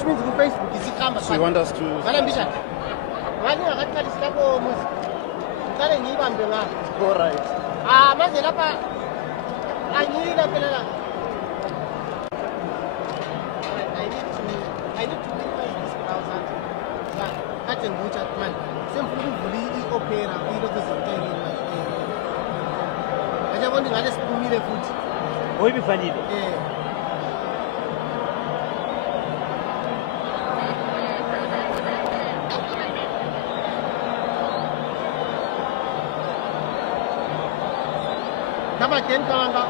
which means on Facebook is it. So you want us to? All right. I need to realize this browser. I can go chat man. Simply really opera. We don't do something like. I just want to get this to me the food. Oi, me funny. Nama ken kalanga.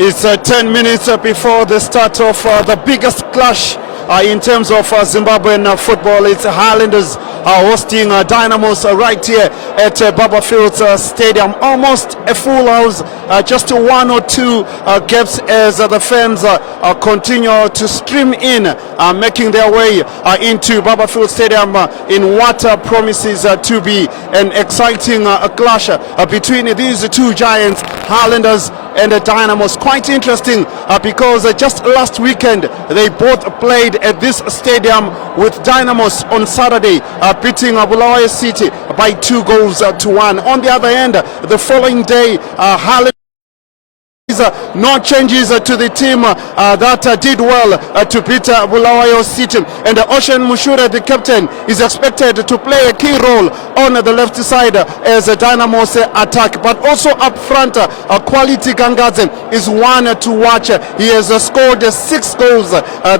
It's 10 minutes before the start of the biggest clash in terms of Zimbabwean football. It's Highlanders hosting Dynamos right here at Baba Fields Stadium. Almost a full house, just one or two gaps as the fans continue to stream in, making their way into Baba Fields Stadium in what promises to be an exciting clash between these two giants, Highlanders and the Dynamos. Quite interesting because just last weekend they both played at this stadium, with Dynamos on Saturday beating Bulawayo City by 2-1. On the other hand, the following day, Highlanders no changes to the team that did well to beat Bulawayo City, and Ocean Mushura, the captain, is expected to play a key role on the left side as a Dynamos attack, but also up front Quality Gangadze is one to watch. He has scored 6 goals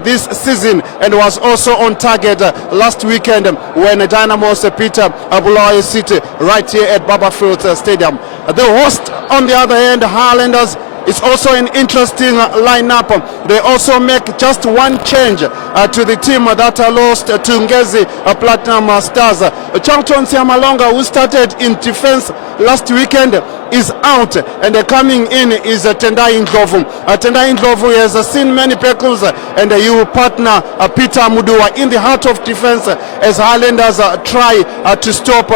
this season and was also on target last weekend when Dynamos beat Bulawayo City right here at Baba Fields Stadium. The host, on the other hand, Highlanders, it's also an interesting lineup. They also make just one change to the team that lost to Ngezi Platinum Stars. Charlton Siamalonga, who started in defense last weekend, is out, and coming in is Tendai Ndlovu. Tendai Ndlovu has seen many tackles, and he will partner Peter Mudua in the heart of defense as Highlanders try to stop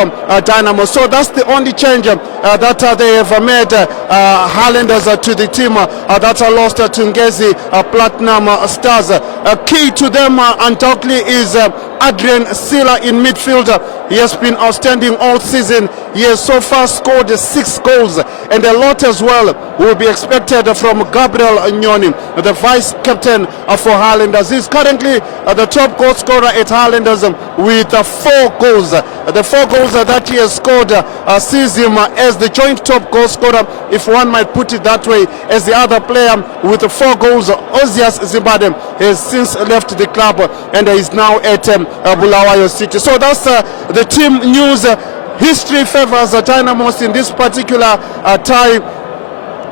Dynamo. So that's the only change that they have made, Highlanders, to the team that lost to Ngezi Platinum Stars. Key to them undoubtedly is Adrian Sila in midfield. He has been outstanding all season. He has so far scored 6 goals, and a lot as well will be expected from Gabriel Nyoni, the vice captain for Highlanders. He's currently the top goal scorer at Highlanders with 4 goals. The 4 goals that he has scored sees him as the joint top goal scorer, if one might put it that way, as the other player with 4 goals. Ozias Zimbabwe has since left the club and is now at Bulawayo City. So that's the team news. History favors Dynamos in this particular tie.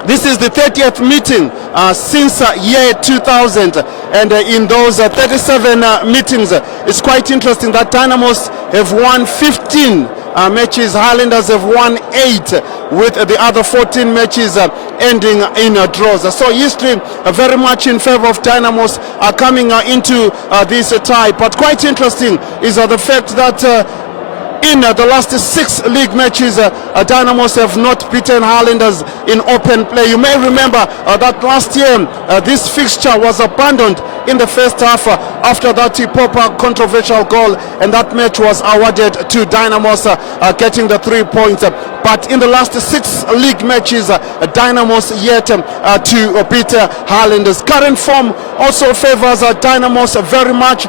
This is the 30th meeting since year 2000, and in those 37 meetings, it's quite interesting that Dynamos have won 15 matches. Highlanders have won 8, with the other 14 matches ending in draws. So history very much in favor of Dynamos coming into this tie. But quite interesting is the fact that in the last 6 league matches, Dynamos have not beaten Highlanders in open play. You may remember that last year this fixture was abandoned in the first half after that Popa controversial goal, and that match was awarded to Dynamos, getting the 3 points. But in the last 6 league matches, Dynamos yet to beat Highlanders. Current form also favors Dynamos very much.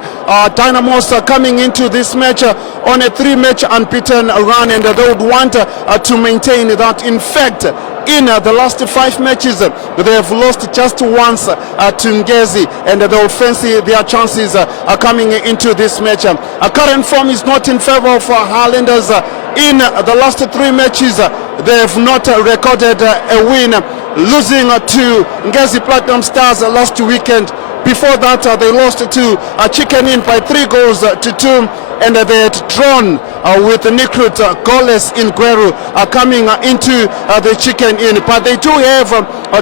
Dynamos coming into this match on a 3-match unbeaten run, and they would want to maintain that. In fact, in the last 5 matches, they have lost just once to Ngezi, and they will fancy their chances coming into this match. Current form is not in favor of Highlanders. In the last 3 matches, they have not recorded a win, losing to Ngezi Platinum Stars last weekend. Before that, they lost to Chicken Inn by 3 goals to 2, and they had drawn with Nikrut goalless in Gweru coming into the Chicken Inn. But they do have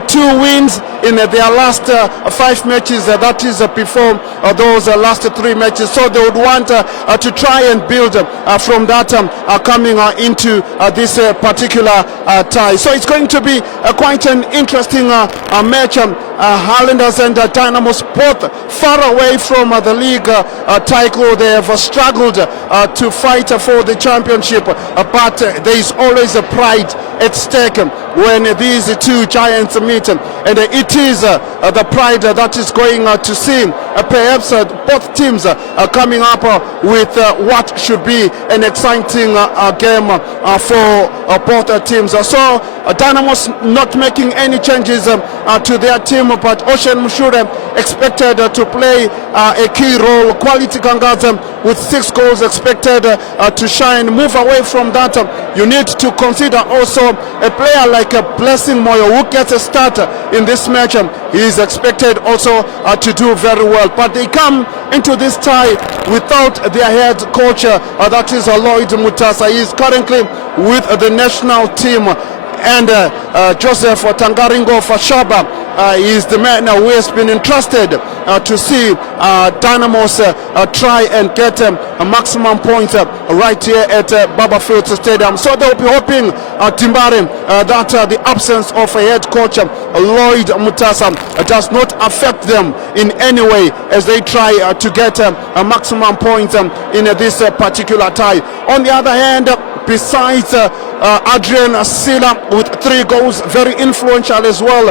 2 wins in their last 5 matches, that is before those last 3 matches. So they would want to try and build from that coming into this particular tie. So it's going to be quite an interesting match. Highlanders and Dynamos both far away from the league title. They have struggled to fight for the championship, but there is always a pride at stake when these 2 giants meet, and it is the pride that is going to see perhaps both teams coming up with what should be an exciting game for both teams. So Dynamos not making any changes to their team, but Ocean Mushure expected to play a key role. Quality Kangaza with 6 goals expected to shine. Move away from that. You need to consider also a player like Blessing Moyo, who gets a start in this match. He is expected also to do very well. But they come into this tie without their head coach, that is Lloyd Mutasa. He is currently with the national team. And Joseph Tangaringo Fashaba is the man who has been entrusted to see Dynamos try and get a maximum point right here at Babafield Stadium. So they'll be hoping, Timbare, that the absence of a head coach, Lloyd Mutasa, does not affect them in any way as they try to get a maximum point in this particular tie. On the other hand, besides Adrian Sila with 3 goals, very influential as well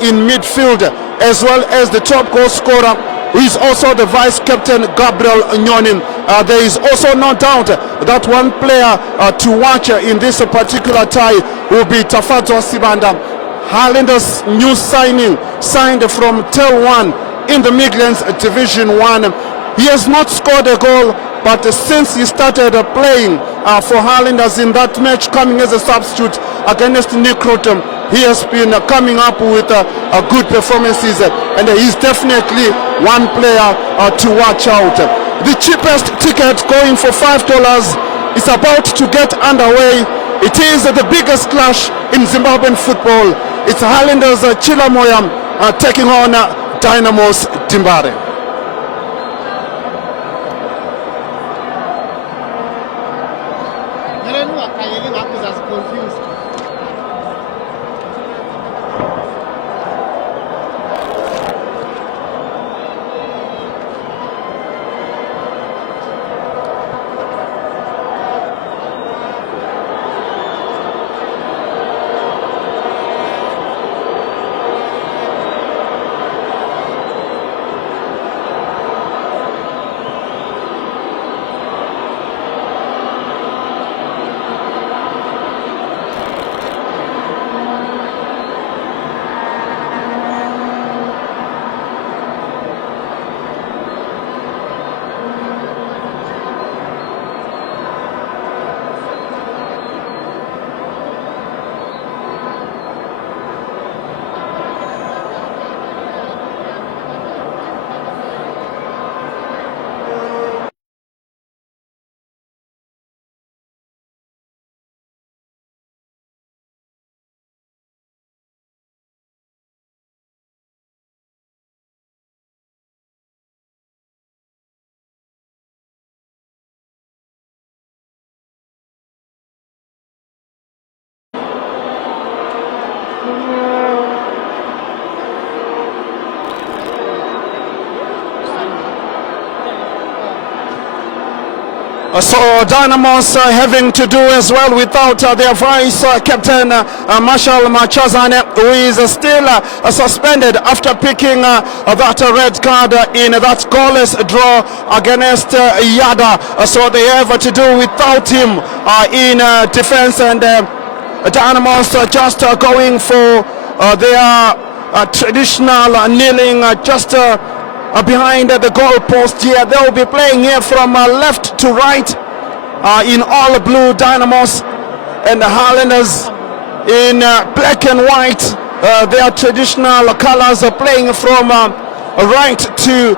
in midfield, as well as the top goal scorer, who is also the vice captain, Gabriel Nyoni. There is also no doubt that one player to watch in this particular tie will be Tafato Sibanda, Highlanders' new signing, signed from Tel 1 in the Midlands Division 1. He has not scored a goal, but since he started playing for Highlanders in that match, coming as a substitute against Nikrut, he has been coming up with good performances, and he's definitely one player to watch out. The cheapest ticket, going for $5, is about to get underway. It is the biggest clash in Zimbabwean football. It's Highlanders Chilamoya taking on Dynamos Timbare. So Dynamos having to do as well without their vice captain Marshall Machazane, who is still suspended after picking that red card in that goalless draw against Yada. So they have to do without him in defense, and Dynamos just going for their traditional kneeling just behind the goal post here. They will be playing here from left to right in all blue. Dynamos and the Highlanders in black and white. Their traditional colors are playing from right to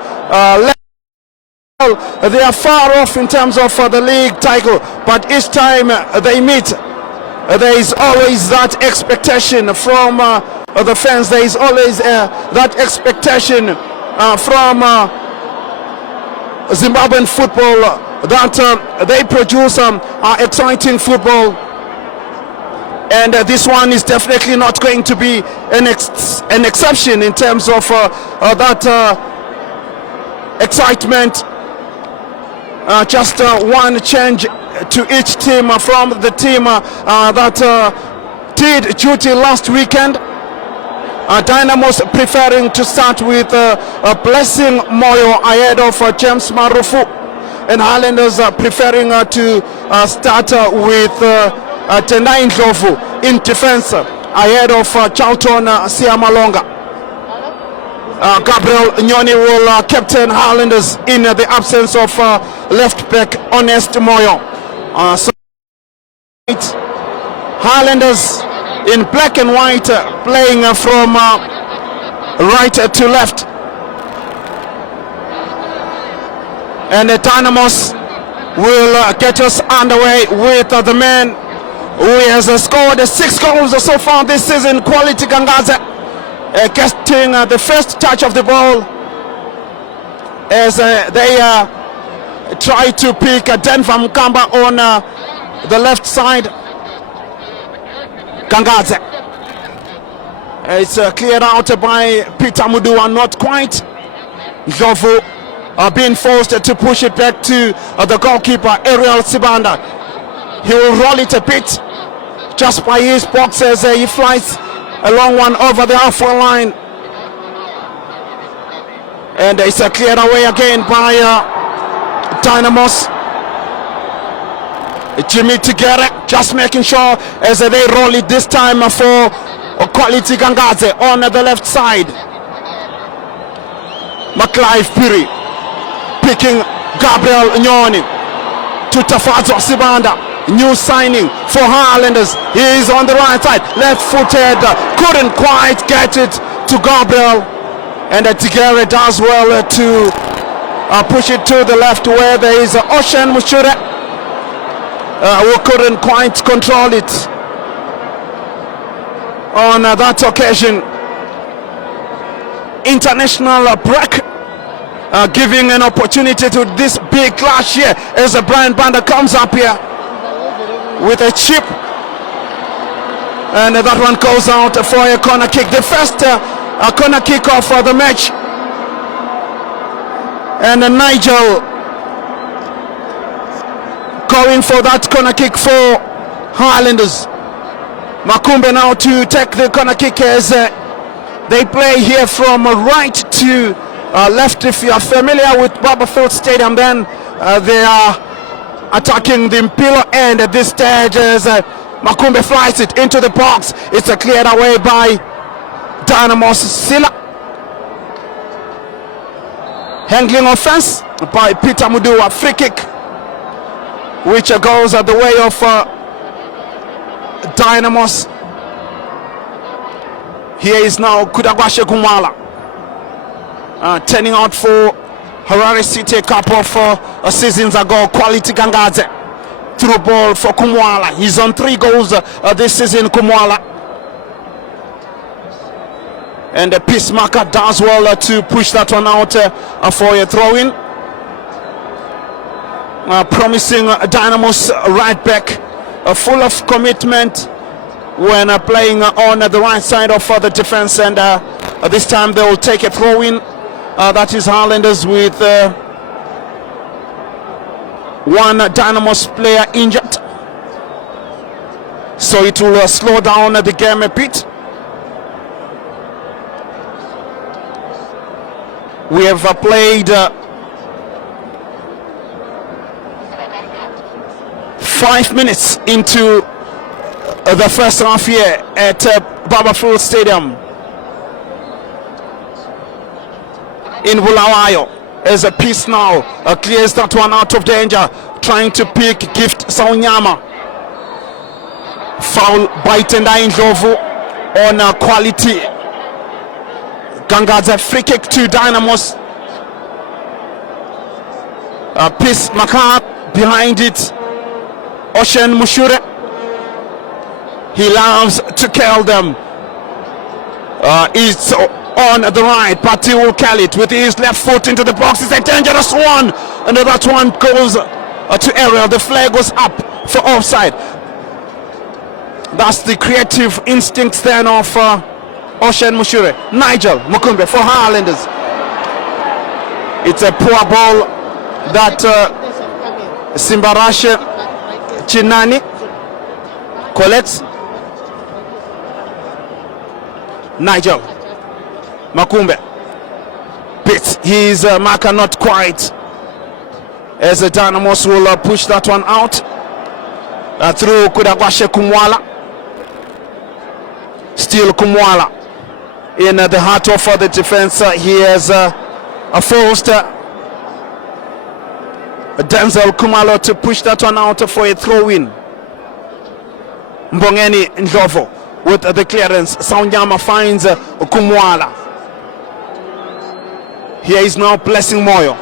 left. They are far off in terms of the league title, but each time they meet, there is always that expectation from the fans. There is always that expectation from Zimbabwean football that they produce exciting football, and this one is definitely not going to be an exception in terms of that excitement. Just one change to each team from the team that did duty last weekend. Dynamos preferring to start with Blessing Moyo ahead of James Marufu, and Highlanders preferring to start with Tendai Ndlovu in defense ahead of Charlton Siamalonga. Gabriel Nyoni will captain Highlanders in the absence of left back Honest Moyo. So Highlanders in black and white, playing from right to left, and the Dynamos will get us underway with the man who has scored 6 goals so far this season, Quality Gangaze, getting the first touch of the ball as they try to pick Denver Mkamba on the left side. Gangaze. It's cleared out by Peter Mudua, not quite. Ndlovu being forced to push it back to the goalkeeper, Ariel Sibanda. He will roll it a bit just by his box as he flies a long one over the halfway line. And it's cleared away again by Dynamos. Jimmy together, just making sure as they roll it this time for Quality Gangaze on the left side. McLive Piri picking Gabriel Nyoni to Tafazo Sibanda. New signing for Highlanders. He is on the right side, left-footed, couldn't quite get it to Gabriel, and Tigere does well to push it to the left where there is Ocean Mushure, who couldn't quite control it on that occasion. International break, giving an opportunity to this big clash here as Brian Banda comes up here with a chip, and that one goes out for a corner kick, the first corner kick of the match. And Nigel going for that corner kick for Highlanders. Makumbe now to take the corner kick as they play here from right to left. If you are familiar with Barberfield Stadium, then they are attacking the Imperial end at this stage as Makumbe flies it into the box. It's cleared away by Dynamos Sila. Handling offense by Peter Mudu, a free kick which goes the way of Dynamos. Here is now Kudagwashe Kumala turning out for Harare City a couple of seasons ago. Quality Gangaze through ball for Kumwala. He's on 3 goals this season, Kumwala. And the Peacemaker does well to push that one out for a throw-in. Promising Dynamos right back, full of commitment when playing on the right side of the defense, and this time they will take a throw-in. That is Highlanders with one Dynamos player injured, so it will slow down the game a bit. We have played 5 minutes into the first half here at Babafull Stadium in Bulawayo. As a piece now clears that one out of danger, trying to pick Gift Saunyama. Foul by Tenda Indlovu on quality. Ganga's a free kick to Dynamos. Peace Makar behind it. Ocean Mushure. He loves to kill them. It's on the right, but he will carry it with his left foot into the box. It's a dangerous one, and that one goes to Ariel. The flag was up for offside. That's the creative instincts then of Ocean Mushure. Nigel Mukumbe for Highlanders. It's a poor ball that Simbarashe Chinani collects. Nigel Makumbe beats his marker, not quite, as the Dynamos will push that one out through Kudagwashe Kumwala. Still Kumwala in the heart of the defense. He has forced Denzel Kumalo to push that one out for a throw-in. Mbongeni Ndlovu with the clearance. Saunyama finds Kumwala. Here is now Blessing Moyo.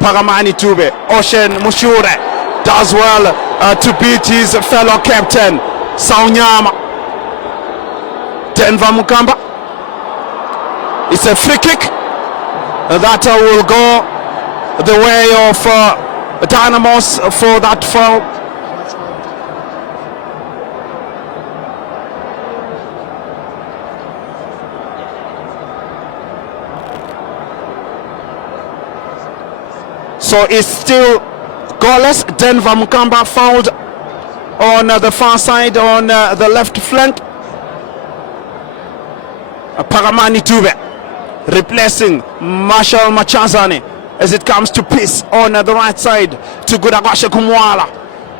Paramani Tube. Ocean Mushure does well to beat his fellow captain Saunyama. Denver Mukamba. It's a free kick that will go the way of Dynamos for that foul. So it's still goalless. Denver Mukamba fouled on the far side on the left flank. Paramani Tube replacing Marshall Machazane as it comes to Peace on the right side to Gudagasha Kumwala.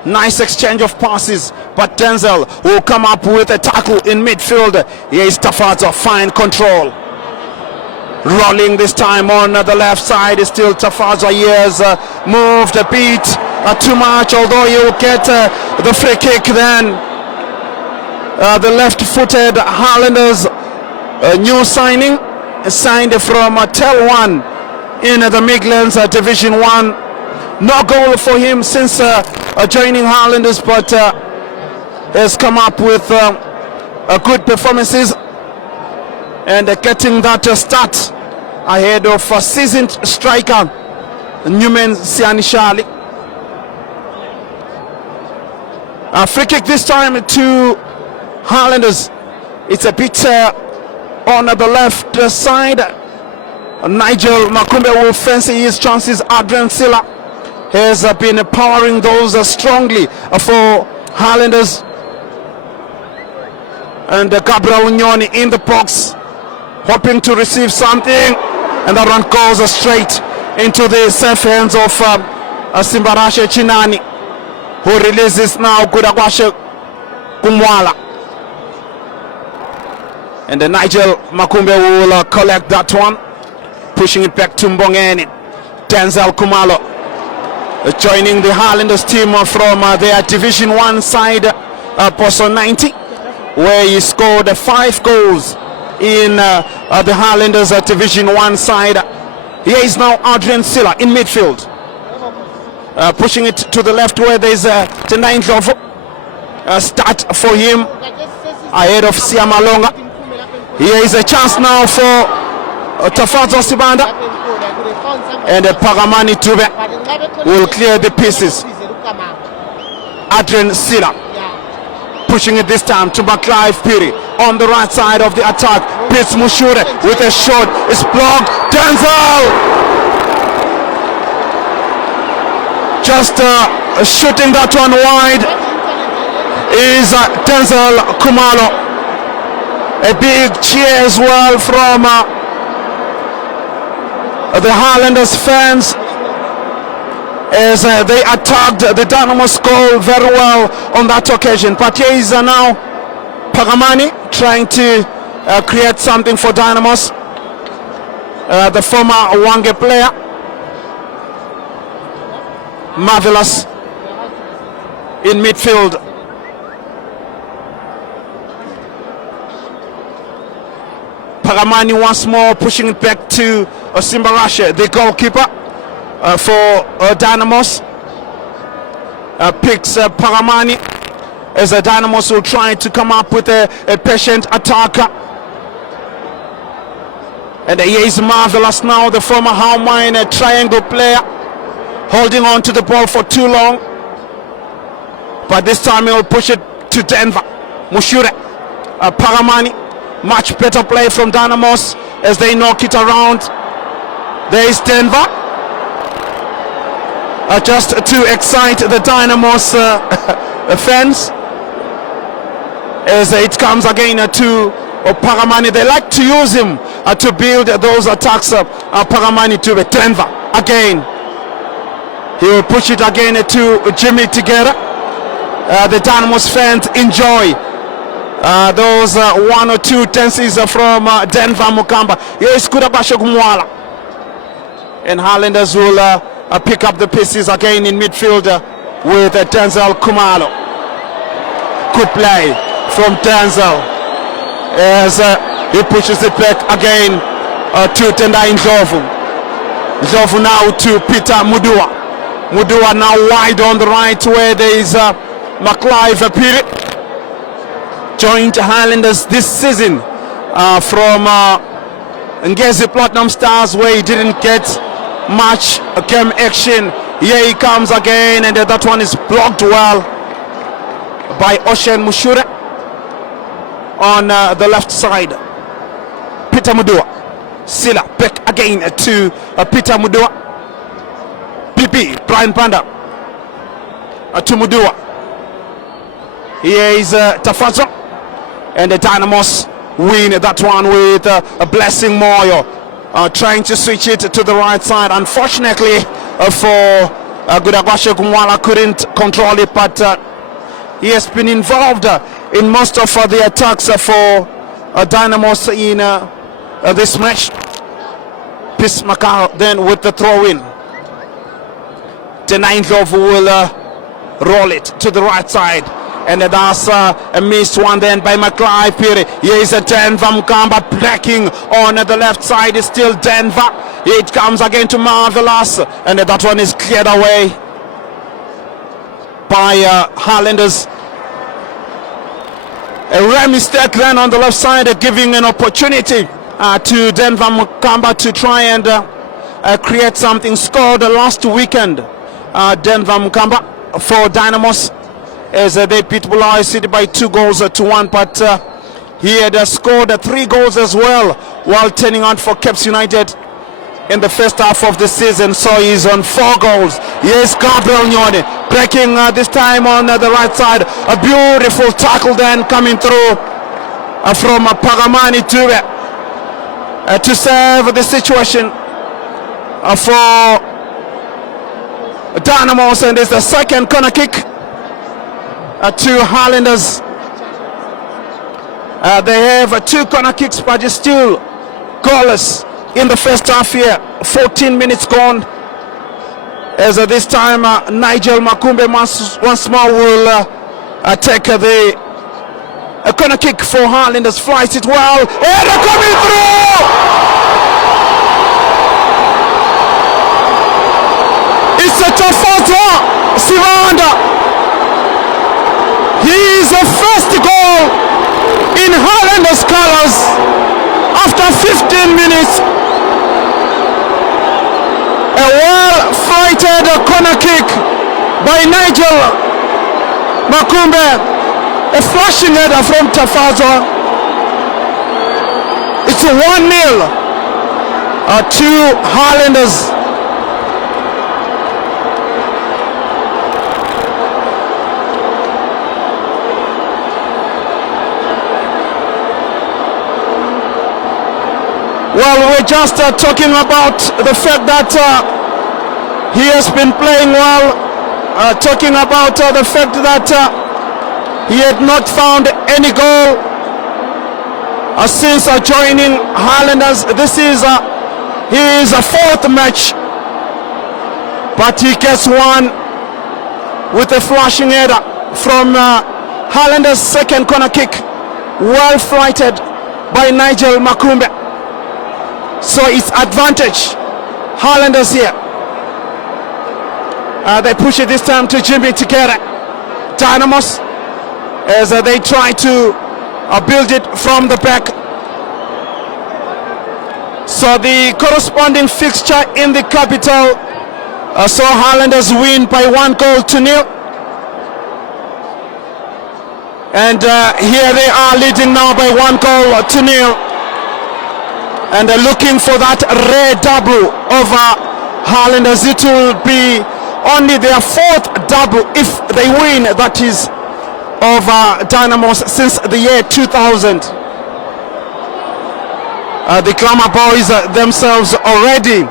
Nice exchange of passes, but Denzel will come up with a tackle in midfield. Here is Tafaza, fine control. Rolling this time on the left side is still Tafaza. He has moved a bit too much, although you'll get the free kick then. The left-footed Highlanders new signing, signed from Tel 1 in the Midlands Division 1. No goal for him since joining Highlanders, but has come up with good performances and getting that start ahead of seasoned striker Newman Sianishali. Free kick this time to Highlanders. It's a bit on the left side. Nigel Makumbe will fancy his chances. Adrian Silla has been powering those strongly for Highlanders. And Gabriel Unyoni in the box, hoping to receive something. And the run goes straight into the safe hands of Simbarashe Chinani, who releases now Kudagwashe Kumwala. And Nigel Makumbe will collect that one, pushing it back to Mbongeni. Denzel Kumalo joining the Highlanders team from their Division 1 side, Poso 90, where he scored 5 goals in the Highlanders Division 1 side. Here is now Adrian Silla in midfield, pushing it to the left where there is Tenda Indlovu. Start for him ahead of Siamalonga. Here is a chance now for Tafazo Sibanda, and Paramani Tube will clear the pieces. Adrian Silla pushing it this time to McLive Piri on the right side of the attack. Pitts Mushure with a shot. It's blocked. Denzel just shooting that one wide is Denzel Kumalo. A big cheer as well from the Highlanders fans as they attacked the Dynamos goal very well on that occasion. But here is now Pagamani trying to create something for Dynamos. The former Wange player, marvelous in midfield. Pagamani once more pushing it back to Simbarashe, the goalkeeper for Dynamos. Picks Pagamani as the Dynamos will try to come up with a patient attacker. And he is marvelous now, the former Howmine triangle player, holding on to the ball for too long. But this time he will push it to Denver. Mushure, Pagamani, much better play from Dynamos as they knock it around. There is Denver. Just to excite the Dynamos fans. As it comes again to Pagamani. They like to use him to build those attacks. Pagamani to Denver again. He will push it again to Jimmy together. The Dynamos fans enjoy those 1 or 2 tenses from Denver Mukamba. Yes, Kudabasha Gumwala. And Highlanders will pick up the pieces again in midfield with Denzel Kumalo. Good play from Denzel as he pushes it back again to Tendai Njovu. Njovu now to Peter Mudua. Mudua now wide on the right where there is McLive Piri. Joined Highlanders this season from Ngezi Platinum Stars where he didn't get much game action. Here he comes again and that one is blocked well by Ocean Mushure on the left side. Peter Mudua. Sila back again to Peter Mudua. PP, Brian Panda to Mudua. Here is Tafazo. And the Dynamos win that one with a Blessing Moyo trying to switch it to the right side. Unfortunately for Gudagwashe Gumwala couldn't control it, but he has been involved in most of the attacks for Dynamos in this match. Peace Macau then with the throw-in. Tenainlov will roll it to the right side. And that's a missed one then by McLeod Piri. Here is a Denver Mukamba blacking on the left side. Is still Denver. It comes again to Marvelous. And that one is cleared away by Highlanders. A rare mistake then on the left side, giving an opportunity to Denver Mukamba to try and create something. Scored last weekend. Denver Mukamba for Dynamos, as they beat Bulawayo City by 2-1, but he had scored 3 goals as well while turning out for Caps United in the first half of the season, so he's on 4 goals. Yes, Gabriel Nyone breaking this time on the right side. A beautiful tackle then coming through from Pagamani to save the situation for Dynamos, and it's the second corner kick to Highlanders. They have 2 corner kicks, but it's still goalless in the first half here. 14 minutes gone, as this time Nigel Makumbe once more will take the corner kick for Highlanders. Flies it well, and they're coming through. It's a Tafazo Sivanda. His first goal in Highlanders colors after 15 minutes. A well-fighted corner kick by Nigel Makumbe. A flashing header from Tafazo. It's 1-0 to Highlanders. Well, we're just talking about the fact that he has been playing well, talking about the fact that he had not found any goal since joining Highlanders. This is his fourth match, but he gets one with a flashing header from Highlanders' second corner kick, well flighted by Nigel Makumbe. So it's advantage Highlanders here. They push it this time to Jimmy together. Dynamos as they try to build it from the back. So the corresponding fixture in the capital saw Highlanders win by 1-0. And here they are leading now by 1-0. And they're looking for that rare double over Highlanders. It will be only their fourth double if they win, that is, over Dynamos since the year 2000. The Glamour Boys themselves already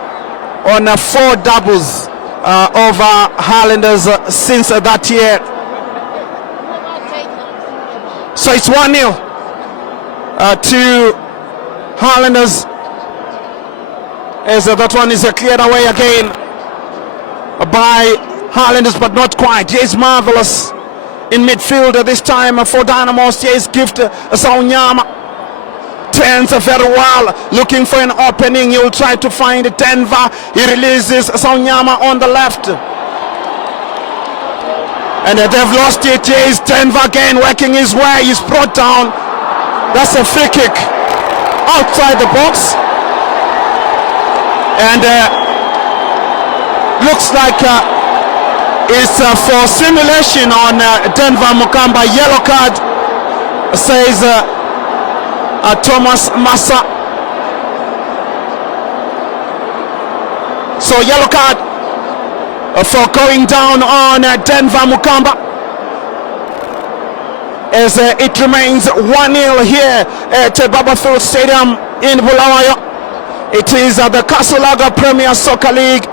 on 4 doubles over Highlanders since that year. So it's 1-0 to Highlanders, as that one is cleared away again by Highlanders, but not quite. Here's Marvelous in midfield this time for Dynamos. Here's Gift Saunyama. Turns very well, looking for an opening. He will try to find Denver. He releases Saunyama on the left. And they've lost it. Here's Denver again, working his way. He's brought down. That's a free kick outside the box. And looks like it's for simulation on Denver Mukamba. Yellow card, says Thomas Massa. So yellow card for going down on Denver Mukamba, as it remains 1-0 here at Babafield Stadium in Bulawayo. It is the Kasulaga Premier Soccer League.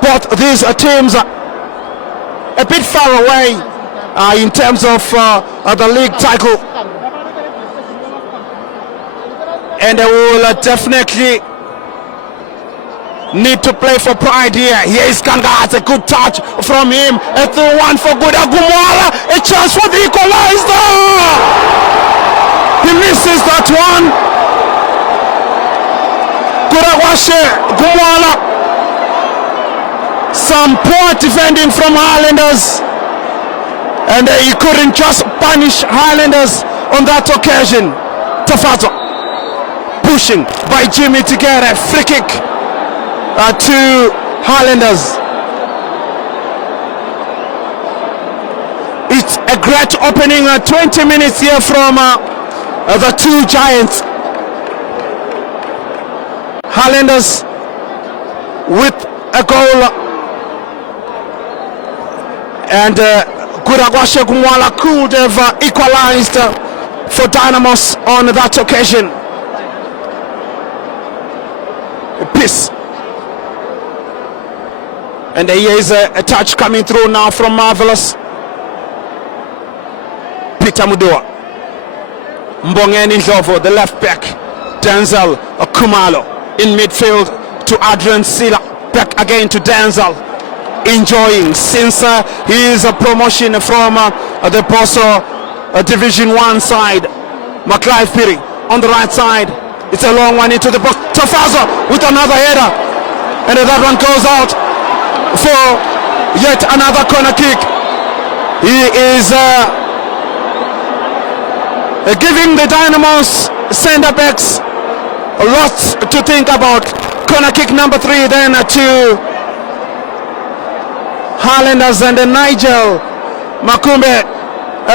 Both these teams are a bit far away in terms of the league title, and they will definitely need to play for pride here. Here is Kanga. It's a good touch from him. A through one for good. Agumwala, a chance for the equalizer. He misses that one. Kuragwashe Gumwala. Some poor defending from Highlanders, and he couldn't just punish Highlanders on that occasion. Tafato pushing by Jimmy to get a free kick to Highlanders. It's a great opening 20 minutes here from the two giants. Highlanders with a goal, and Kuragwashe Gumwala could have equalized for Dynamos on that occasion. Peace. And here is a touch coming through now from Marvelous. Peter Mudua. Mbongeni Ndlovu, the left back. Denzel Kumalo in midfield to Adrian Sila. Back again to Denzel. Enjoying since his promotion from the Poso Division 1 side. McLeod Piri on the right side. It's a long one into the box. Tafazo with another header. And that one goes out for yet another corner kick. He is giving the Dynamos centre backs lots to think about. Corner kick number 3 then to Highlanders, and Nigel Makumbe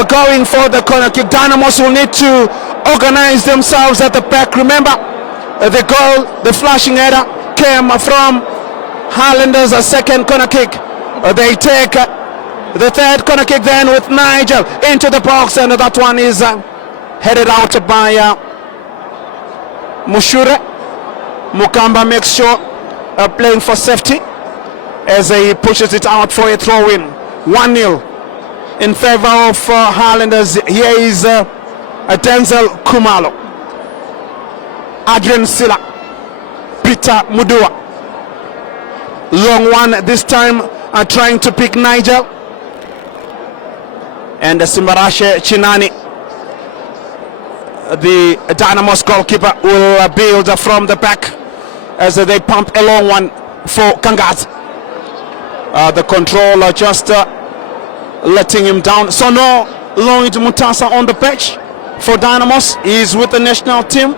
going for the corner kick. Dynamos will need to organize themselves at the back. Remember, the goal, the flashing header came from Highlanders, a second corner kick. They take the third corner kick then with Nigel into the box, and that one is headed out by Mushure. Mukamba makes sure playing for safety as he pushes it out for a throw-in. 1-0 in favor of Highlanders. Here is Denzel Kumalo, Adrian Silla, Peter Mudua. Long one this time, trying to pick Nigel. And Simbarashe Chinani, the Dynamos goalkeeper, will build from the back as they pump a long one for Kangazi. The controller just letting him down. So no Lloyd Mutasa on the pitch for Dynamos. He's with the national team.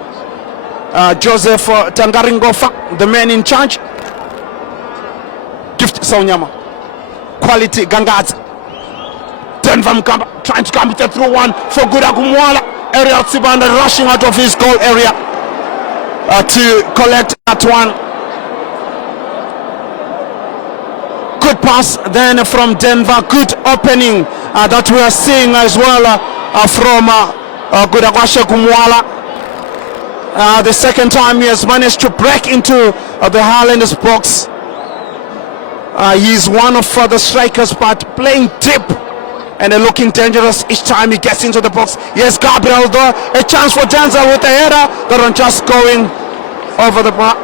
Joseph Tangaringofa, the man in charge. Gift Sonyama. Quality Gangazi. Denver Mkamba trying to come with a through one for Gudagumwala. Ariel Sibanda rushing out of his goal area to collect that one. Good pass then from Denver. Good opening that we are seeing as well from Gudagwashe Gumwala. The second time he has managed to break into the Highlanders box. He's one of the strikers, but playing deep and looking dangerous each time he gets into the box. Yes, Gabriel though, a chance for Denzel with the header. That one just going over the bar.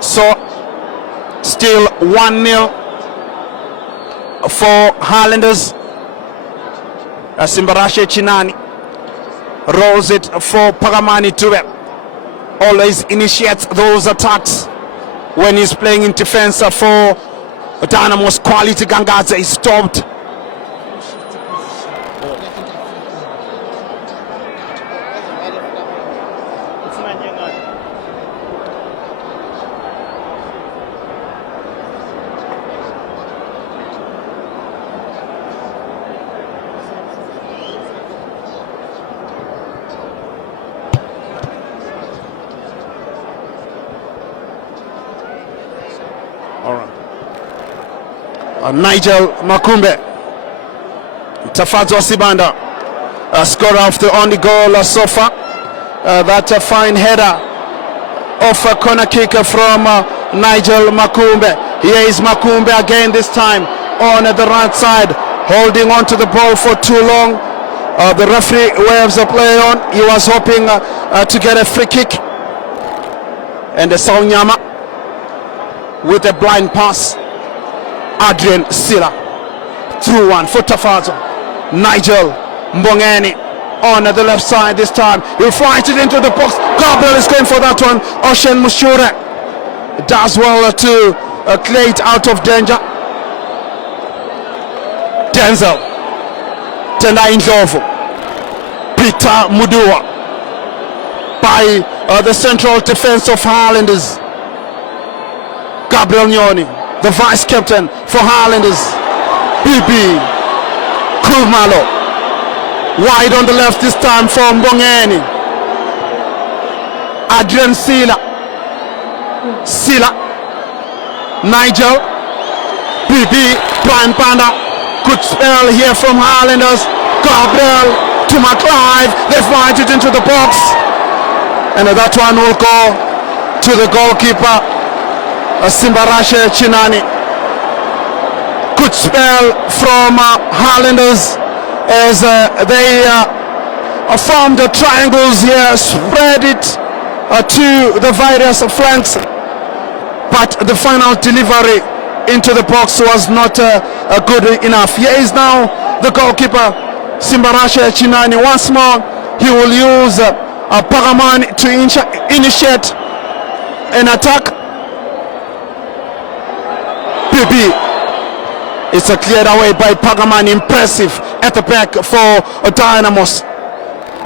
So still 1-0 for Highlanders. Simbarashe Chinani rolls it for Pagamani Ture. Always initiates those attacks when he's playing in defense for Dynamos. Quality Gangazi is stopped. Nigel Makumbe, Tafazo Sibanda, scorer of the only goal so far. That fine header of a corner kick from Nigel Makumbe. Here is Makumbe again, this time on the right side, holding on to the ball for too long. The referee waves the play on. He was hoping to get a free kick. And the Saunyama with a blind pass. Adrian Silla through one for Tafazo. Nigel Mbongeni on the left side this time. He'll fight it into the box. Gabriel is going for that one. Ocean Mushure does well to clear it out of danger. Denzel Tendai Ndlovu, Peter Mudua by the central defense of Highlanders. Gabriel Nyoni, the vice captain for Highlanders. BB Kumalo wide on the left this time for Mbongeni. Adrian Silla, Nigel, BB, Brian Panda. Good spell here from Highlanders. Gabriel to McLeod. They fight it into the box, and that one will go to the goalkeeper, Simbarashe Chinani. Good spell from Highlanders as they formed the triangles here, spread it to the various flanks, but the final delivery into the box was not good enough. Here is now the goalkeeper, Simbarashe Chinani. Once more, he will use Pagamani to initiate an attack. BB, it's cleared away by Pagamani. Impressive at the back for Dynamos.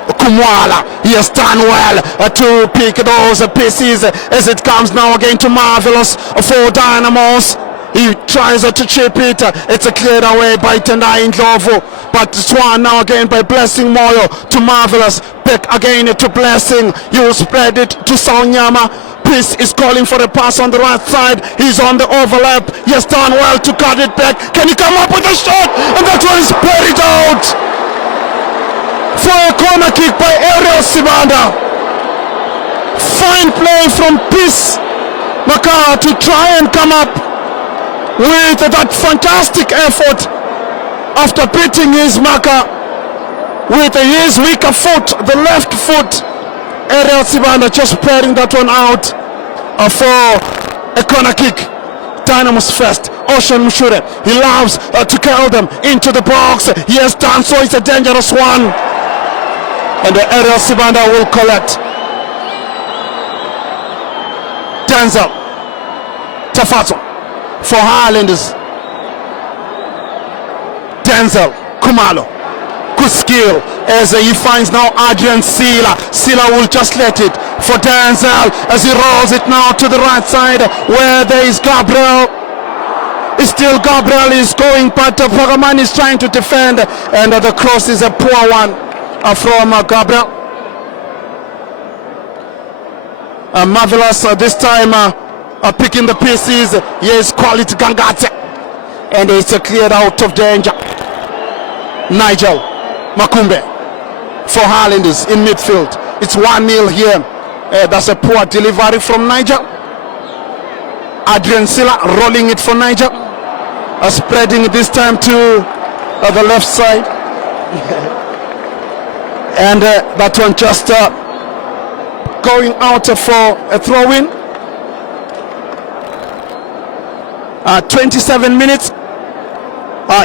Kumwala, he has done well to pick those pieces as it comes now again to Marvelous for Dynamos. He tries to chip it. It's cleared away by Tendai Ndlovu, but Swan now again by Blessing Moyo to Marvelous. Back again to Blessing. You spread it to Saunyama. Peace is calling for a pass on the right side. He's on the overlap. He has done well to cut it back. Can he come up with a shot? And that one is buried out for a corner kick by Ariel Sibanda. Fine play from Peace Makara to try and come up with that fantastic effort after beating his marker with his weaker foot, the left foot. Ariel Sibanda just pairing that one out for a corner kick. Dynamos first. Ocean Mushure, he loves to curl them into the box. He has done so. It's a dangerous one, and Ariel Sibanda will collect. Denzel Tafazo for Highlanders. Denzel Kumalo, good skill as he finds now Adrian Sila. Sila will just let it for Denzel as he rolls it now to the right side where there is Gabriel. It's still Gabriel is going, but Pagamani is trying to defend, and the cross is a poor one from Gabriel. Marvelous this time picking the pieces. Yes, quality Gangate, and it's cleared out of danger. Nigel Makumbe for Highlanders in midfield. It's 1-0 here. That's a poor delivery from Nigel. Adrian Silla rolling it for Nigel, spreading it this time to the left side. And that one just going out for a throw-in. 27 minutes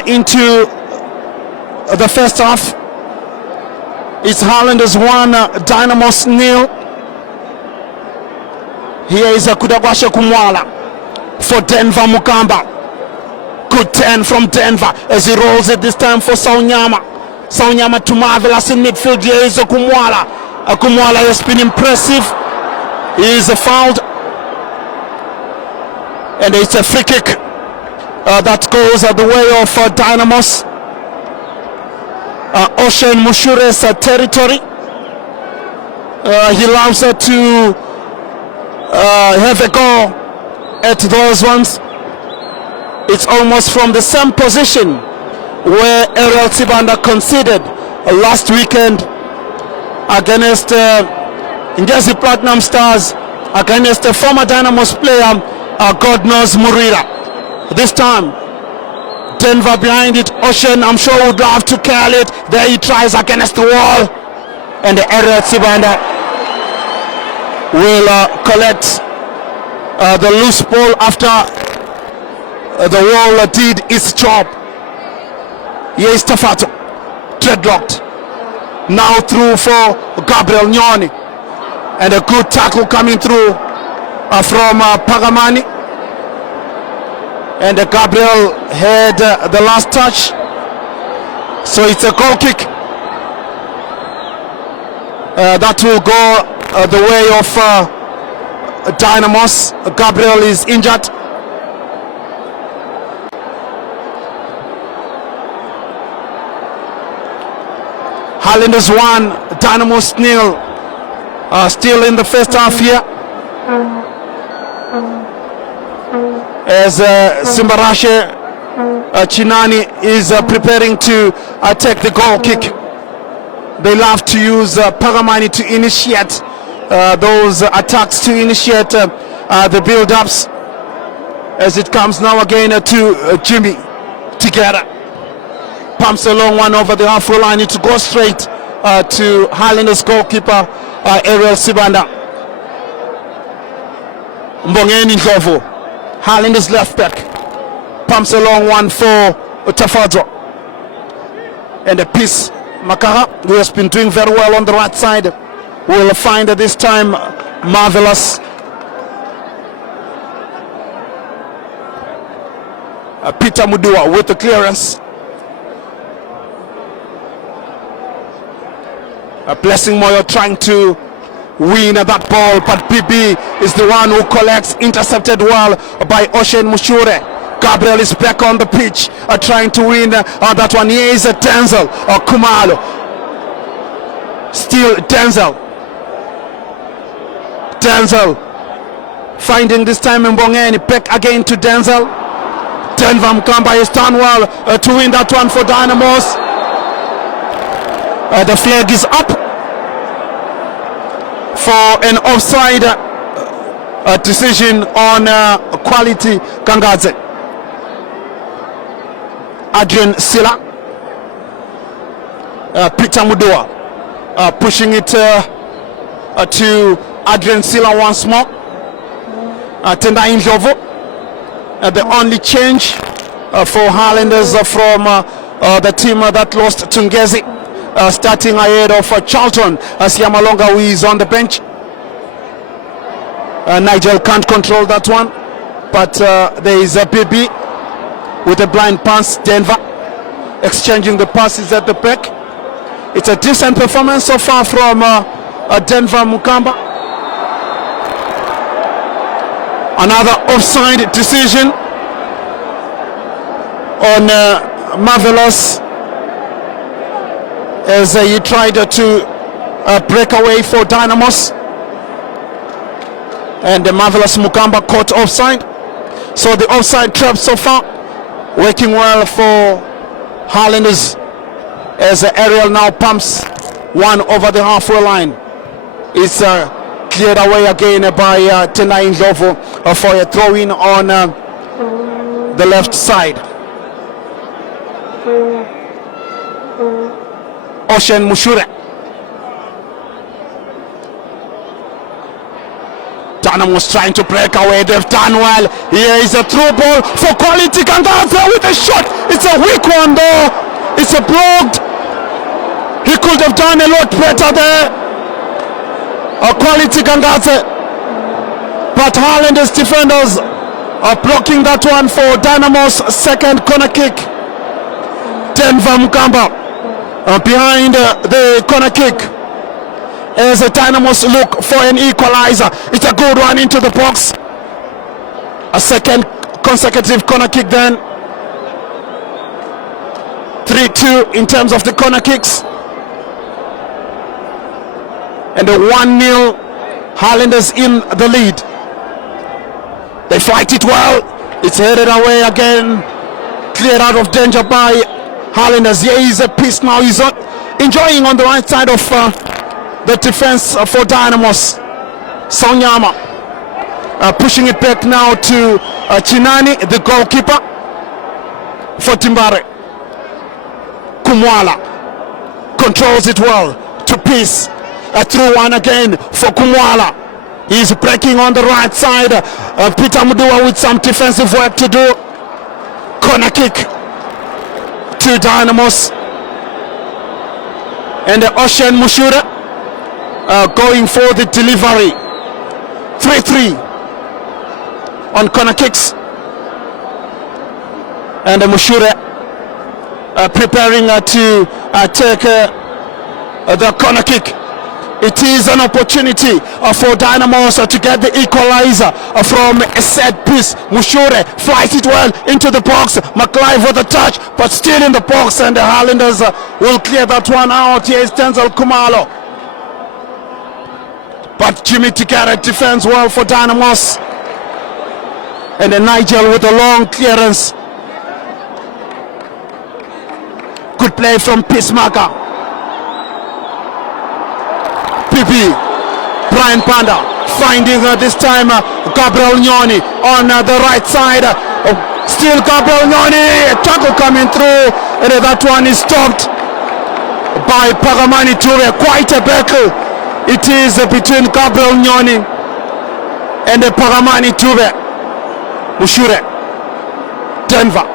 into the first half. It's Highlanders 1, Dynamos 0. Here is Kudagwashe Kumwala for Denver Mukamba. Good 10 from Denver as he rolls it this time for Saunyama. Saunyama to Marvelous in midfield. Here is Kumwala. Kumwala has been impressive. He is fouled, and it's a free kick that goes the way of Dynamos. Ocean Mushure's territory. He loves to have a go at those ones. It's almost from the same position where Ariel Sibanda conceded last weekend against Ngezi Platinum Stars, against a former Dynamos player, God knows Murira. This time Denver behind it. Ocean, I'm sure, would love to curl it. There he tries against the wall, and the Ariel Sibanda will collect the loose ball after the wall did its job. Here is Tafato, dreadlocked. Now through for Gabriel Nyoni, and a good tackle coming through from Pagamani. And Gabriel had the last touch, so it's a goal kick that will go the way of Dynamos. Gabriel is injured. Highlanders 1, Dynamos 0. Still in the first half here, as Simbarashe Chinani is preparing to take the goal kick. They love to use Pagamani to initiate those attacks, to initiate the build-ups, as it comes now again to Jimmy together. Pumps a long one over the halfway line. To go straight to Highlanders goalkeeper Ariel Sibanda. Mbongeni Ndlovu, Highlanders left back, pumps a long one for Tafadzo. And a piece Makara, who has been doing very well on the right side, will find this time Marvelous. Peter Mudua with the clearance. Blessing Moyo trying to win that ball, but BB is the one who collects, intercepted well by Ocean Mushure. Gabriel is back on the pitch, trying to win that one. Here is Denzel Kumalo. Still Denzel Finding this time Mbongeni, back again to Denzel. Denver Mkamba is done well to win that one for Dynamos. The flag is up for an offside decision on Quality Kangadze. Adrian Silla, Peter Mudua pushing it to Adrian Silla once more. Tenda Injovo, the only change for Highlanders from the team that lost Tungezi, starting ahead of Charlton as Yamalonga, who is on the bench. Nigel can't control that one, but there is a BB with a blind pass. Denver exchanging the passes at the back. It's a decent performance so far from Denver Mukamba. Another offside decision on Marvelous as he tried to break away for Dynamos, and the Marvelous Mukamba caught offside. So the offside trap so far working well for Highlanders as Ariel now pumps one over the halfway line. It's cleared away again by Tendai Ndlovu for a throw-in on the left side. Ocean Mushure. Dynamos trying to break away. They've done well. Here is a through ball for Quality Kangadze with a shot. It's a weak one though. It's a blocked. He could have done a lot better there. Quality Kangadze. But Highlanders defenders are blocking that one for Dynamos' second corner kick. Denver Mukamba behind the corner kick as the Dynamos look for an equalizer. It's a good one into the box. A second consecutive corner kick then. 3-2 in terms of the corner kicks. And the 1-0 Highlanders in the lead. They fight it well. It's headed away again. Cleared out of danger by Highlanders. Here is a piece now. He's enjoying on the right side of the defense for Dynamos. Sonyama pushing it back now to Chinani, the goalkeeper for Timbare. Kumwala controls it well to Peace. Through one again for Kumwala. He's breaking on the right side. Peter Mudua with some defensive work to do. Corner kick to Dynamos. And the Ocean Mushura going for the delivery. 3-3 on corner kicks. And the Mushura preparing to take the corner kick. It is an opportunity for Dynamos to get the equalizer from a set piece. Mushure flies it well into the box. McLeod with a touch, but still in the box, and the Highlanders will clear that one out. Here is Denzel Kumalo. But Jimmy Tigara defends well for Dynamos. And then Nigel with a long clearance. Good play from Peacemaker. Brian Panda finding this time Gabriel Nyoni on the right side. Still Gabriel Nyoni, a tackle coming through, and that one is stopped by Pagamani Ture. Quite a battle it is between Gabriel Nyoni and Pagamani Ture. Mushure, Denver,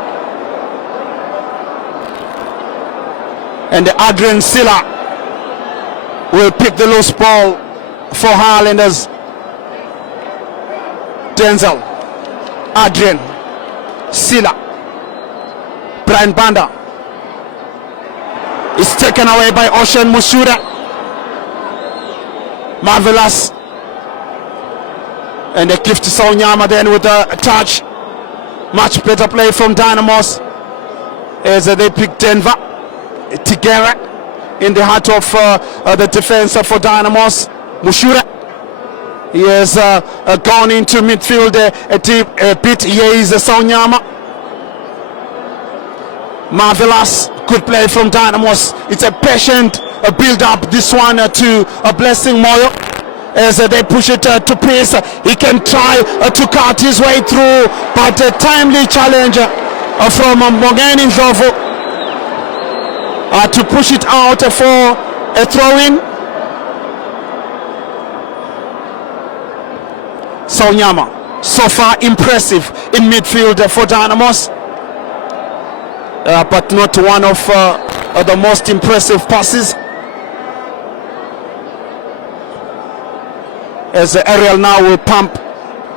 and the Adrian Silla will pick the loose ball for Highlanders. Denzel, Adrian, Silla, Brian Banda is taken away by Ocean Musura. Marvelous, and they give to Sonyama then with a touch. Much better play from Dynamos as they pick Denver. Tigera in the heart of the defense for Dynamos. Mushura He has gone into midfield a bit. Here is Saunyama. Marvelous. Good play from Dynamos. It's a patient build up, this one to a Blessing Moyo. As they push it to pace, he can try to cut his way through, but a timely challenge from Mbongeni Ndlovu to push it out for a throw-in. Saunyama, so far impressive in midfield for Dynamos, but not one of the most impressive passes. As Ariel now will pump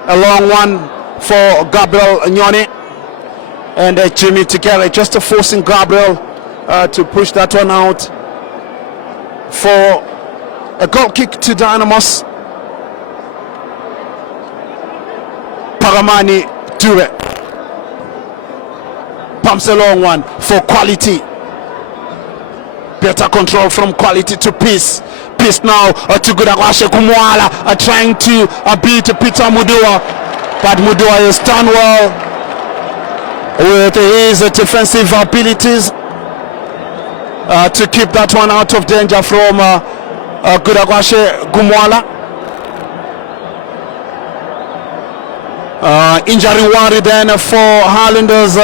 a long one for Gabriel Nyoni, and Jimmy together just forcing Gabriel to push that one out for a goal kick to Dynamos. Paramani Dure pumps a long one for Quality. Better control from Quality to Peace. Peace now to Gudagwashe Kumwala trying to beat Peter Mudua, but Mudua is done well with his defensive abilities to keep that one out of danger from Gudagwashe Kumwala. Injury worry then for Highlanders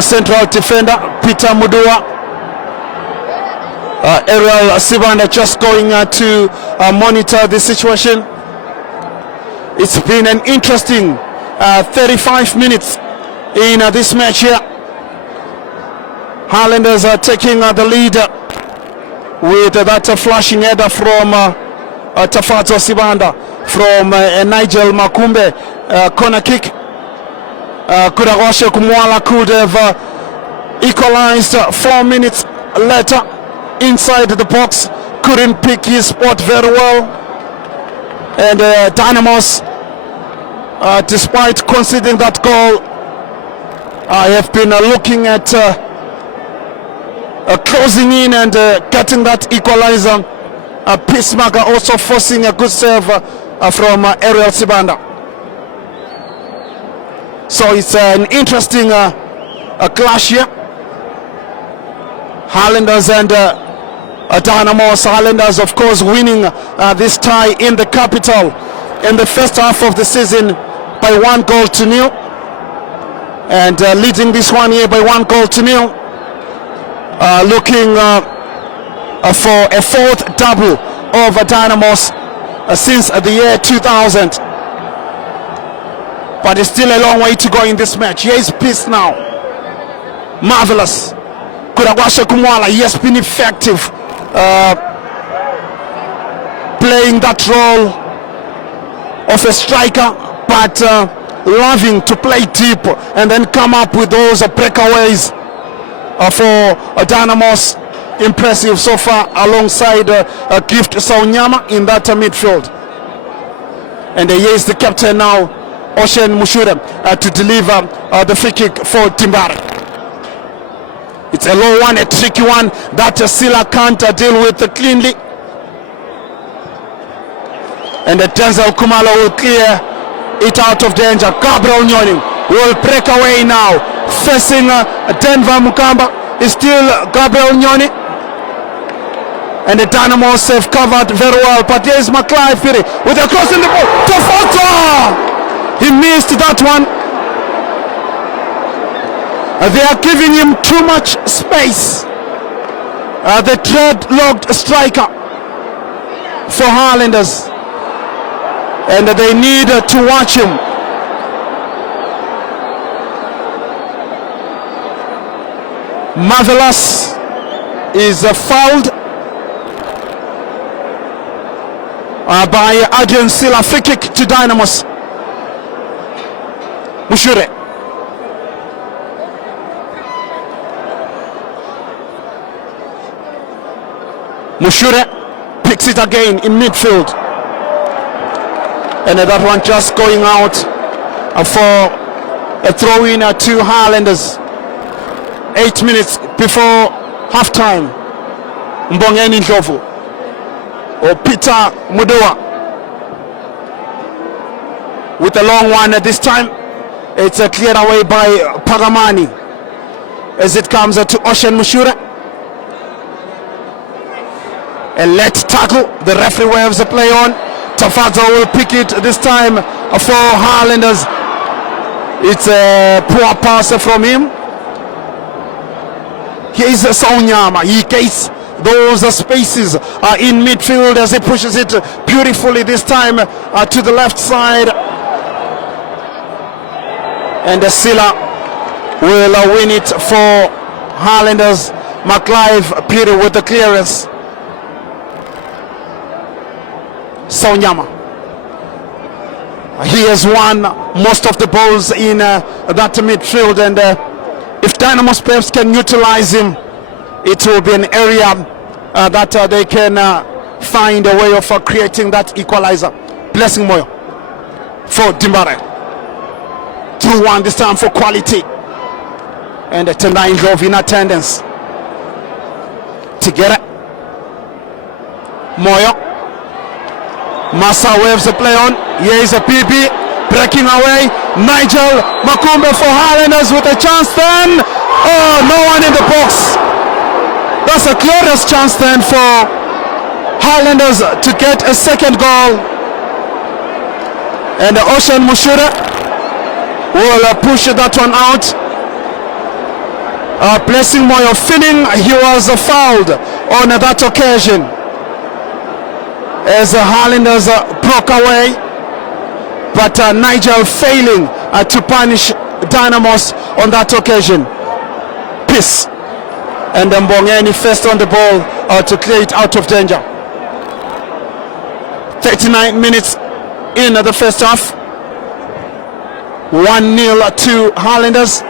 central defender Peter Mudua. Ariel Sibanda just going to monitor the situation. It's been an interesting 35 minutes in this match here. Highlanders are taking the lead with that flashing header from Tafato Sibanda from Nigel Makumbe. Corner kick. Kudagwashe Kumwala could have equalized 4 minutes later inside the box. Couldn't pick his spot very well. And Dynamos, despite conceding that goal, I have been looking at closing in and getting that equalizer. Peacemaker also forcing a good serve from Ariel Sibanda. So it's an interesting clash here. Highlanders and Dynamos. Highlanders, of course, winning this tie in the capital in the first half of the season by 1-0, and leading this one here by 1-0, looking for a fourth double over Dynamos since the year 2000. But it's still a long way to go in this match. Here is Peace now. Marvelous. Kudagwashe Kumwala, he has been effective playing that role of a striker, but loving to play deep and then come up with those breakaways for Dynamos. Impressive so far alongside Gift Saunyama in that midfield. And here is the captain now, Oshen Mushure, to deliver the free kick for Timbare. It's a low one, a tricky one that Sila can't deal with cleanly. And Denzel Kumalo will clear it out of danger. Gabriel Nyoni will break away now. Facing Denver Mukamba is still Gabriel Nyoni. And the Dynamos have covered very well. But there's Maklai Firi with a cross in the ball. Tafoto! He missed that one. They are giving him too much space. The dreadlocked striker for Highlanders. And they need to watch him. Marvelous is fouled by Adrian Sila. Free kick to Dynamos. Mushure. Mushure picks it again in midfield. And that one just going out for a throw-in to Highlanders. 8 minutes before half-time. Mbongeni Ndlovu or Peter Mudua with a long one. This time it's cleared away by Pagamani as it comes to Ocean Mushura. A late tackle. The referee waves a play on. Tafazo will pick it this time for Highlanders. It's a poor pass from him. Here is Sonyama. He gates those spaces in midfield as he pushes it beautifully this time to the left side. And Silla will win it for Highlanders. McLive Peter with the clearance. Sonyama. He has won most of the balls in that midfield, and if Dynamos perhaps can utilize him, it will be an area that they can find a way of creating that equalizer. Blessing Moyo for Dimbare. 2-1 this time for quality. And Tendai Love in attendance. Together. Moyo. Massa waves the play on. Here is a PB breaking away. Nigel Makumbe for Highlanders with a chance then. Oh, no one in the box. That's a glorious chance then for Highlanders to get a second goal. And Ocean Mushura will push that one out. Blessing Moyo feeling he was fouled on that occasion as the Highlanders broke away, but Nigel failing to punish Dynamos on that occasion. Peace. And Mbongeni first on the ball to clear it out of danger. 39 minutes in the first half. 1-0 to Highlanders.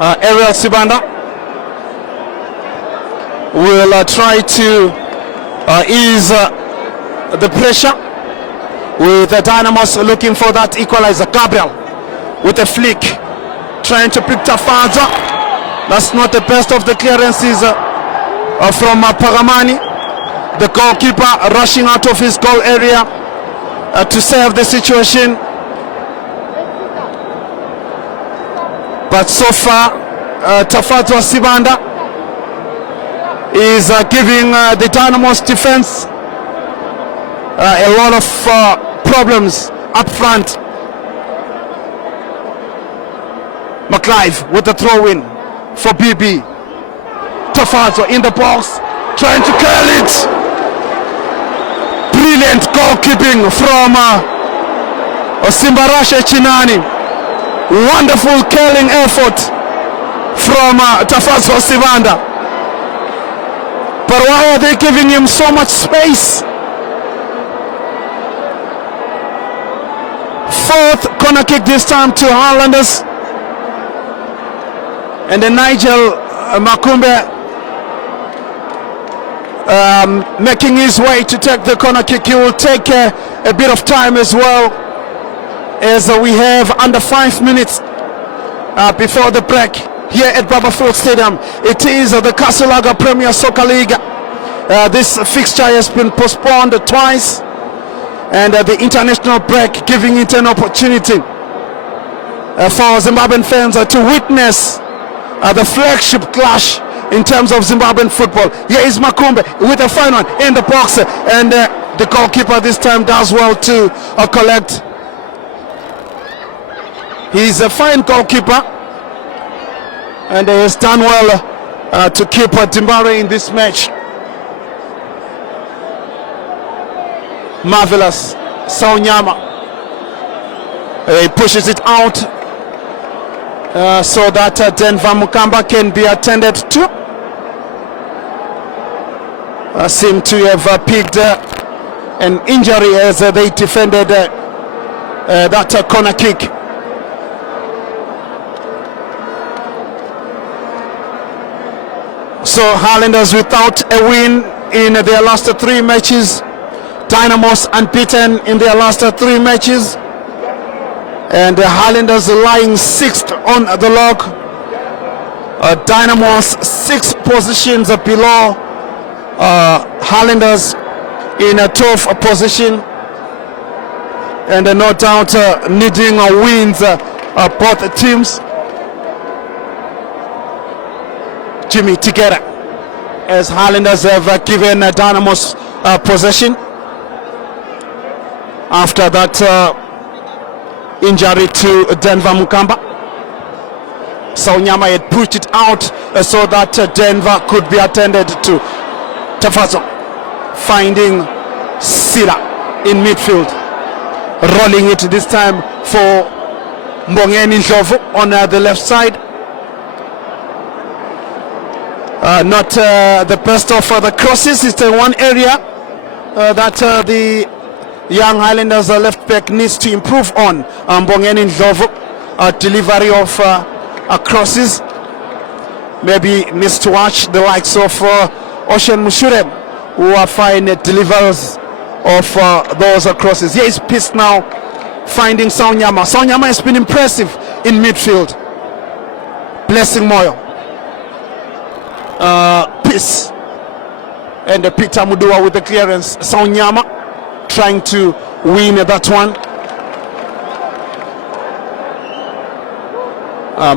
Ariel Sibanda will try to ease the pressure with the Dynamos looking for that equalizer. Gabriel with a flick trying to pick Tafaza. That's not the best of the clearances from Pagamani. The goalkeeper rushing out of his goal area to save the situation, but so far Tafaza Sibanda is giving the Dynamos defense a lot of problems up front. McLive with the throw-in for BB. Tafazo in the box, trying to curl it. Brilliant goalkeeping from Simbarashe Chinani. Wonderful curling effort from Tafazo Sibanda. But why are they giving him so much space? Fourth corner kick this time to Highlanders. And then Nigel Makumbe making his way to take the corner kick. He will take a bit of time as well, as we have under 5 minutes before the break here at Babafield Stadium. It is the Kasulaga Premier Soccer League. This fixture has been postponed twice, and the international break giving it an opportunity for Zimbabwean fans to witness the flagship clash in terms of Zimbabwean football. Here is Makumbe with a fine one in the box, and the goalkeeper this time does well to collect. He's a fine goalkeeper, and he has done well to keep Dimbare in this match. Marvelous. Sonyama. He pushes it out so that Denver Mukamba can be attended to. Seem to have picked an injury as they defended that corner kick. So Highlanders without a win in their last 3 matches. Dynamos unbeaten in their last 3 matches. And the Highlanders lying 6th on the log. Dynamos 6 positions below Highlanders in a 12th position. and no doubt needing wins both teams. Jimmy together as Highlanders have given Dynamos possession after that injury to Denver Mukamba. Saunyama had pushed it out so that Denver could be attended to. Tafazo finding Sila in midfield, rolling it this time for Mbongeni Ndlovu on the left side. Not the best of the crosses. It's the one area that the young Highlanders left back needs to improve on. Mbongeni Ndlovu, delivery of crosses. Maybe needs to watch the likes of Ocean Mushure, who are fine deliverers of those crosses. Here is Peace now finding Saunyama. Saunyama has been impressive in midfield. Blessing Moyo. Peace. And Peter Mudua with the clearance. Saunyama trying to win that one.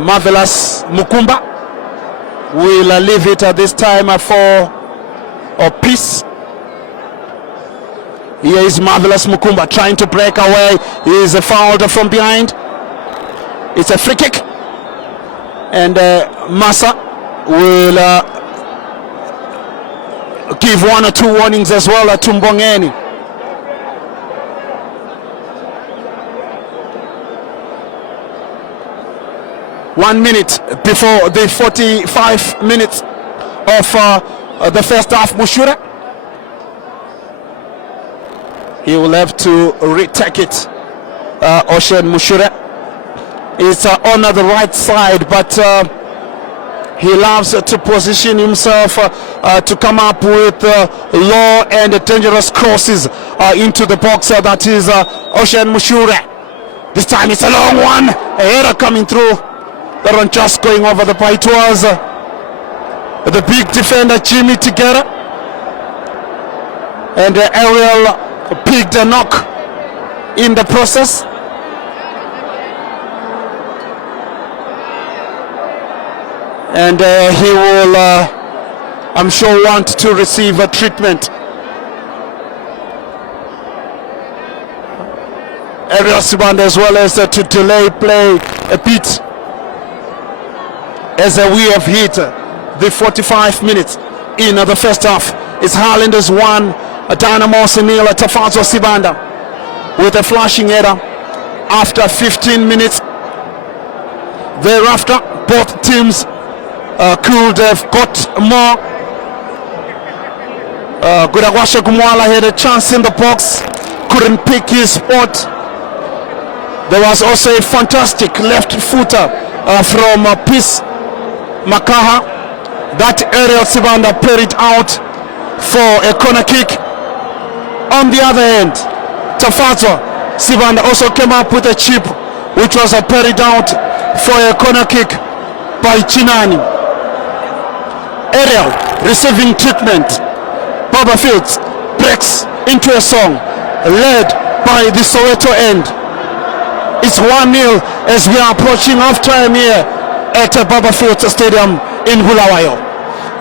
Marvelous Mukumba will leave it at this time for Peace. Here is Marvelous Mukumba trying to break away. He is fouled from behind. It's a free kick. And Massa will give 1 or 2 warnings as well to Mbongeni. One minute before the 45 minutes of the first half. Mushure, he will have to retake it. Ocean Mushure is on the right side, but he loves to position himself to come up with low and dangerous crosses into the box. That is Ocean Mushure. This time it's a long one. A header coming through. That one just going over the bar. It was the big defender Jimmy together, and Ariel picked a knock in the process. And he will, I'm sure, want to receive a treatment. Ariel Sibanda as well as to delay play a bit, as we have hit the 45 minutes in the first half. It's Highlanders 1, Dynamos 0. Tafazo Sibanda with a flashing header after 15 minutes. Thereafter, both teams could have got more. Gudagwasha Kumwala had a chance in the box, couldn't pick his spot. There was also a fantastic left footer from Peace Makaha. That Ariel Sibanda parried out for a corner kick. On the other end, Tafazo Sibanda also came up with a chip, which was parried out for a corner kick by Chinani. Ariel receiving treatment. Baba Fields breaks into a song, led by the Soweto end. It's 1-0 as we are approaching half time here at Baba Fields Stadium in Bulawayo.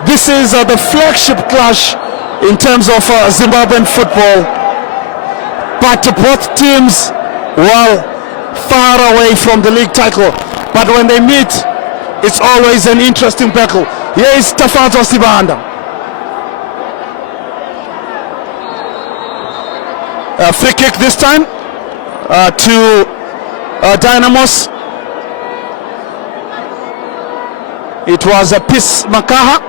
This is the flagship clash in terms of Zimbabwean football, but both teams, well, far away from the league title. But when they meet, it's always an interesting battle. Here is Tafazo Sibanda. Free kick this time to Dynamos. It was a Peace Makaha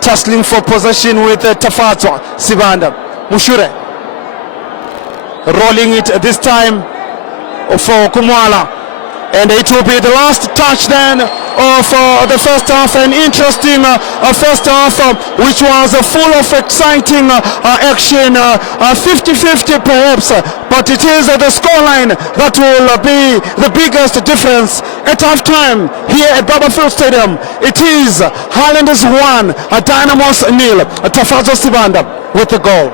tussling for possession with Tafazo Sibanda. Mushure rolling it this time for Kumwala. And it will be the last touch then of the first half. An interesting first half, which was full of exciting action, 50-50 perhaps, but it is the scoreline that will be the biggest difference at halftime here at Babafield Stadium. It is Highlanders 1, Dynamos 0. Tafazo Sibanda with the goal.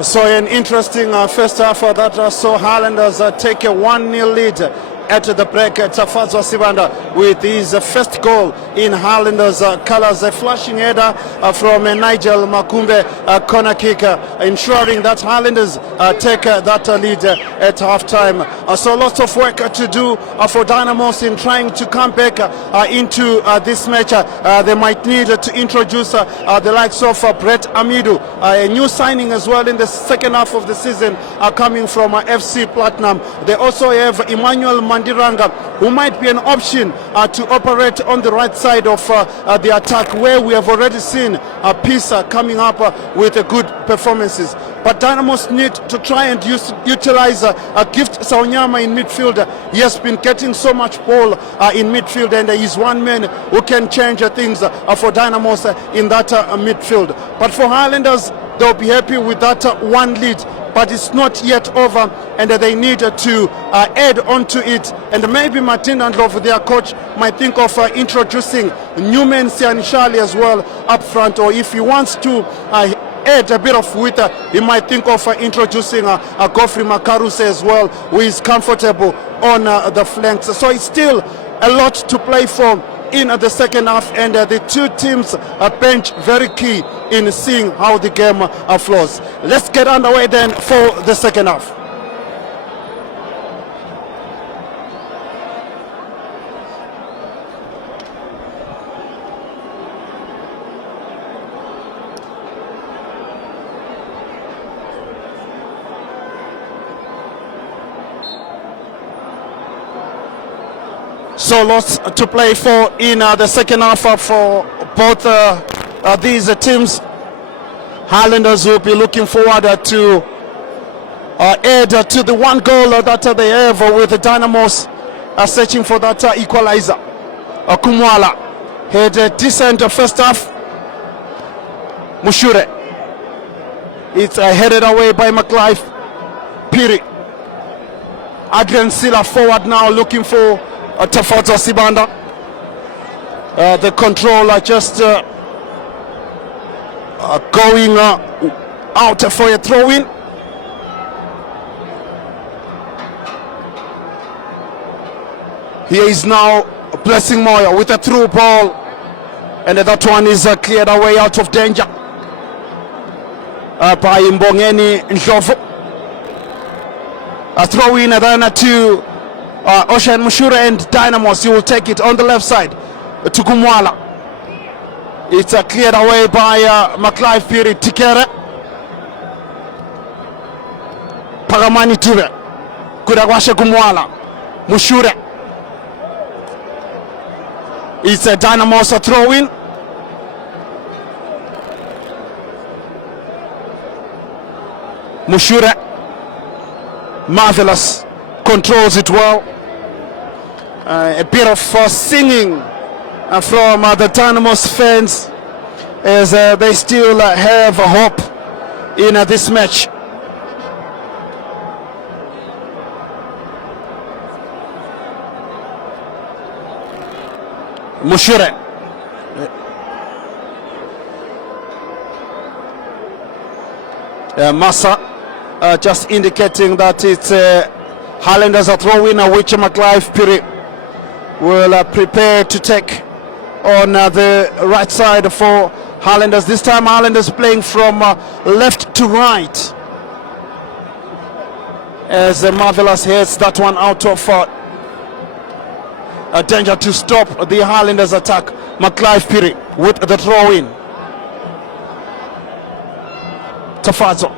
So an interesting first half that saw Highlanders take a 1-0 lead at the break. Tafazo Sibanda with his first goal in Highlanders colours, a flashing header from Nigel Makumbe corner kick, ensuring that Highlanders take that lead at half-time. So lots of work to do for Dynamos in trying to come back into this match. They might need to introduce the likes of Brett Amidu, a new signing as well in the second half of the season, coming from FC Platinum. They also have Emmanuel Mandiranga, who might be an option to operate on the right side of the attack, where we have already seen Pisa coming up with good performances. But Dynamos need to try and utilize Gift Saonyama in midfield. He has been getting so much ball in midfield, and he's one man who can change things for Dynamos in that midfield. But for Highlanders, they'll be happy with that one lead. But it's not yet over, and they need to add on to it. And maybe Martin Andlov, their coach, might think of introducing Newman Sianishali as well up front, or if he wants to add a bit of width, he might think of introducing Godfrey Makaruse as well, who is comfortable on the flanks. So it's still a lot to play for in the second half, and the two teams bench very key in seeing how the game flows. Let's get underway then for the second half. So lots to play for in the second half for both these teams. Highlanders will be looking forward to add to the one goal that they have with the Dynamos searching for that equalizer. Kumwala had a decent first half. Mushure, it's headed away by McLife. Piri, Adrian Silla forward now, looking for Tafazo Sibanda. The controller just going out for a throw-in. Here is now Blessing Moyo with a through ball, and that one is cleared away out of danger by Mbongeni Ndlovu. A throw-in then to Ocean Mushure and Dynamos. You will take it on the left side to Kumwala. It's cleared away by McLife Piri Tikere. Pagamani Ture. Kudagwashe Kumwala. Mushure. It's a Dynamos throw-in. Mushure. Marvelous. Controls it well. A bit of singing from the Dynamos fans as they still have hope in this match. Mushure. Massa just indicating that it's Highlanders are throwing, which McLife Piri will prepare to take on the right side for Highlanders. This time Highlanders playing from left to right, as Marvelous heads that one out of a danger to stop the Highlanders attack. McLife Piri with the throw-in. Tafazo.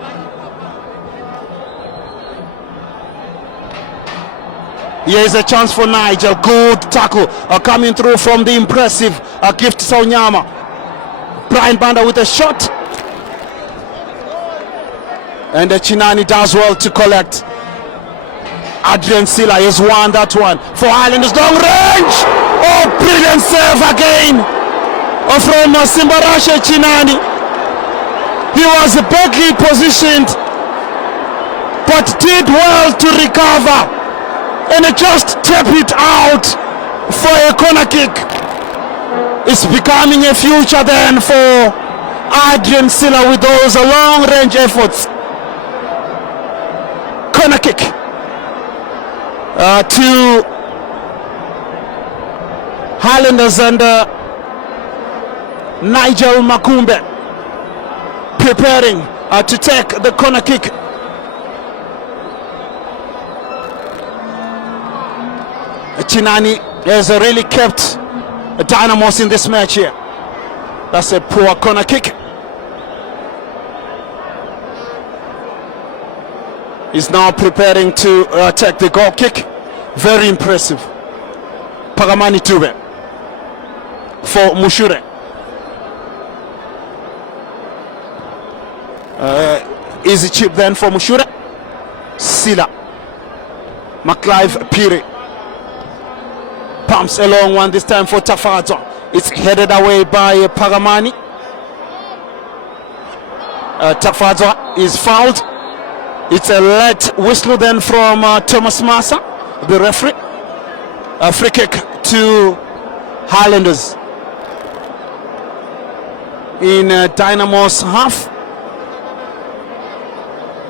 Here is a chance for Nigel. Good tackle coming through from the impressive Gift Saonyama. Brian Banda with a shot. And Chinani does well to collect. Adrian Silla has won that one for Highlanders. Long range. Oh, brilliant save again from Simbarashe Chinani. He was badly positioned, but did well to recover and just tap it out for a corner kick. It's becoming a future then for Adrian Silla with those long range efforts. corner kick to Highlanders, and Nigel Makumbe preparing to take the corner kick. Chinani has really kept Dynamos in this match here. That's a poor corner kick. He's now preparing to take the goal kick. Very impressive. Pagamani Tube for Mushure. Easy chip then for Mushure. Sila. McClive Piri pumps a long one this time for Tafazo. It's headed away by Pagamani. Tafazo is fouled. It's a late whistle then from Thomas Massa, the referee. A free kick to Highlanders in Dynamos half.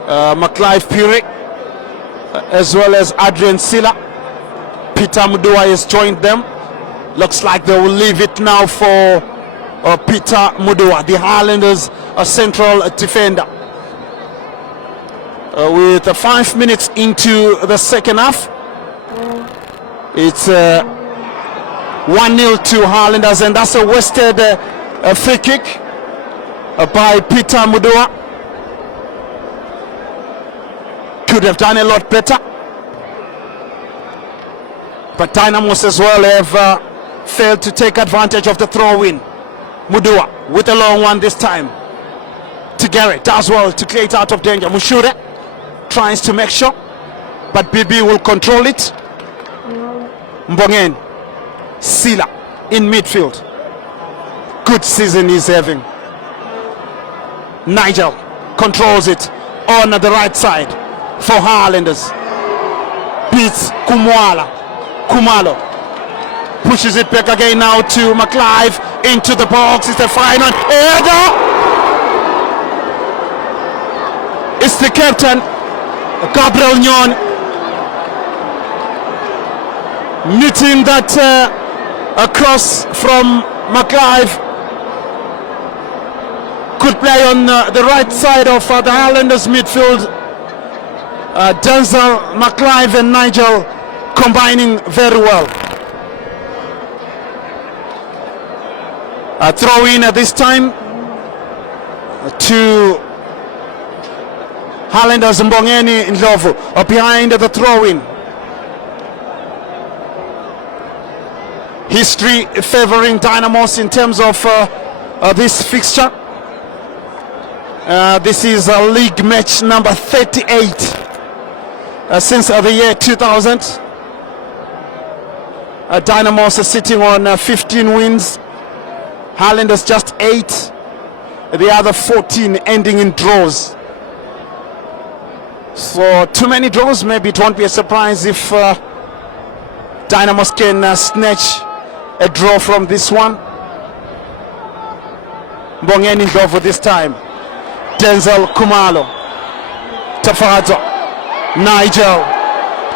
McClive Piri as well as Adrian Silla. Peter Mudua has joined them. Looks like they will leave it now for Peter Mudua, the Highlanders central defender. With 5 minutes into the second half, it's 1-0 to Highlanders, and that's a wasted free kick by Peter Mudua. Could have done a lot better, but Dynamos as well have failed to take advantage of the throw-in. Mudua with a long one this time. Tigere does well to create out of danger. Mushure tries to make sure, but BB will control it. Mbongen Sila in midfield. Good season he's having. Nigel controls it on the right side for Highlanders. Beats Kumalo pushes it back again now to McClive into the box. It's the final header. It's the captain Gabriel Nyon meeting that across from McClive. Could play on the right side of the Highlanders midfield. Denzel, McClive and Nigel combining very well. Throw in at this time to Highlanders. Mbongeni Ndlovu behind the throw-in. History favoring Dynamos in terms of this fixture. This is league match number 38 since the year 2000. Dynamos is sitting on 15 wins. Highlanders just 8. The other 14 ending in draws. So too many draws, maybe it won't be a surprise if Dynamos can snatch a draw from this one. Mbongeni Ndlovu this time. Denzel Kumalo. Tafazo. Nigel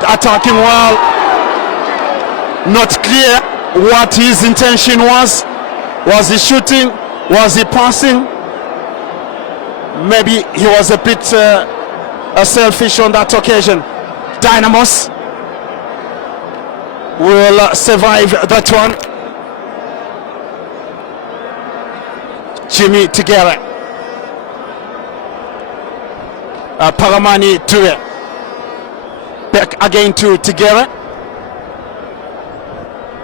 attacking well. Not clear what his intention was. Was he shooting? Was he passing? Maybe he was a bit selfish on that occasion. Dynamos will survive that one. Jimmy Tigere. Pagamani Ture. Back again to Tigere.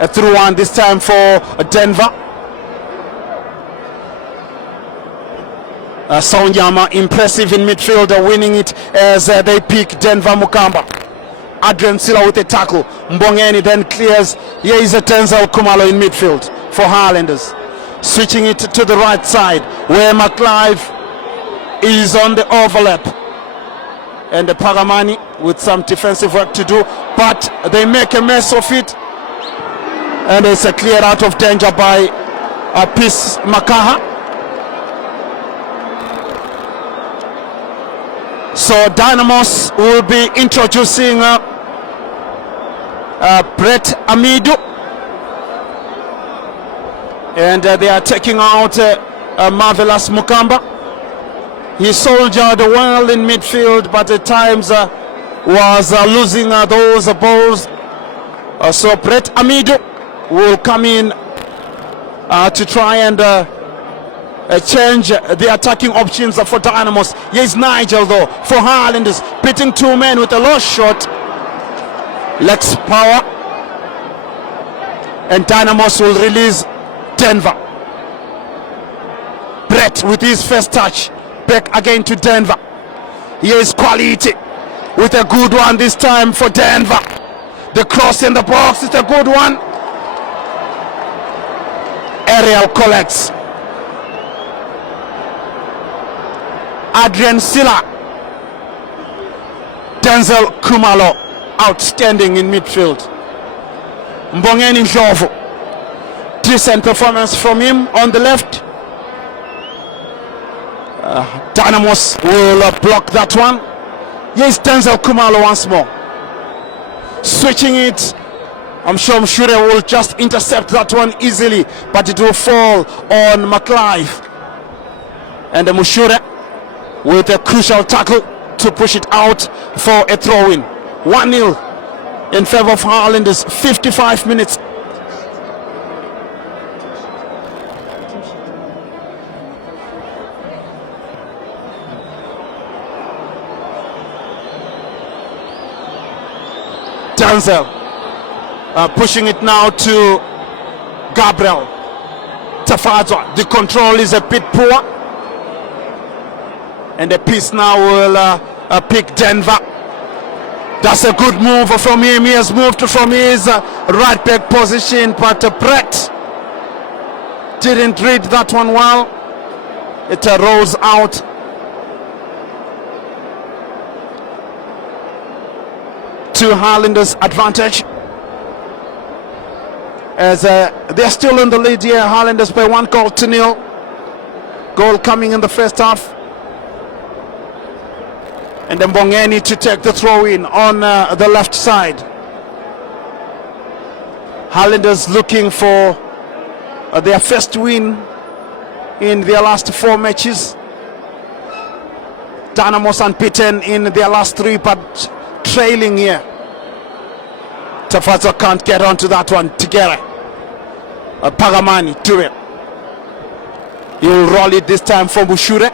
A through one this time for Denver. Sonyama impressive in midfield, winning it as they pick Denver Mukamba. Adrian Silla with a tackle. Mbongeni then clears. Here is a Denzel Kumalo in midfield for Highlanders. Switching it to the right side where McClive is on the overlap. And the Pagamani with some defensive work to do, but they make a mess of it. And it's a clear out of danger by Peace Makaha. So Dynamos will be introducing Brett Amidu, and they are taking out Marvelous Mukamba. He soldiered well in midfield, but at times was losing those balls. So Brett Amidu will come in to try and change the attacking options for Dynamos. Here's Nigel though for Highlanders, beating two men with a low shot. Lex power, and Dynamos will release Denver. Brett with his first touch, back again to Denver. Here is Quality with a good one this time for Denver. The cross in the box is a good one. Ariel collects. Adrian Silla. Denzel Kumalo, outstanding in midfield. Mbongeni Njovu, decent performance from him on the left. Dynamos will block that one. Yes, Denzel Kumalo once more. Switching it. I'm sure Mshure will just intercept that one easily, but it will fall on McLive. And Mshure with a crucial tackle to push it out for a throw-in. 1-0 in favor of Highlanders, 55 minutes. Denzel pushing it now to Gabriel Tafadzwa. The control is a bit poor, and the piece now will pick Denver. That's a good move from him. He has moved from his right back position, but Brett didn't read that one well. It rolls out. To Highlanders' advantage, as they're still in the lead here. Highlanders by 1-0. Goal coming in the first half, and then Mbongeni to take the throw-in on the left side. Highlanders looking for their first win in their last 4 matches. Dynamos unbeaten in their last 3, but trailing here. Tafadzwa can't get onto that one. Tigere Pagamani to it. He'll roll it this time for Mushure.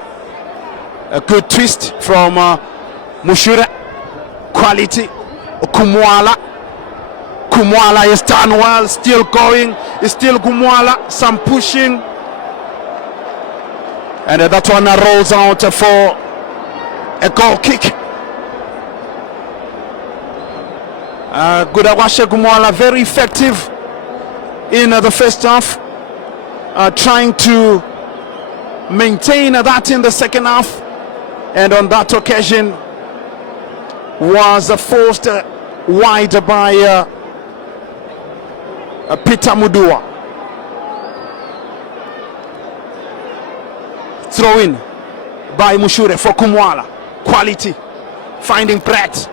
A good twist from Mushure. Quality. Kumwala is done well, still going. It's still Kumwala. Some pushing, and that one rolls out for a goal kick. Gudawashe Gumwala very effective in the first half, trying to maintain that in the second half, and on that occasion was forced wide by Peter Mudua. Throw in by Mushure for Kumwala. Quality finding Brett.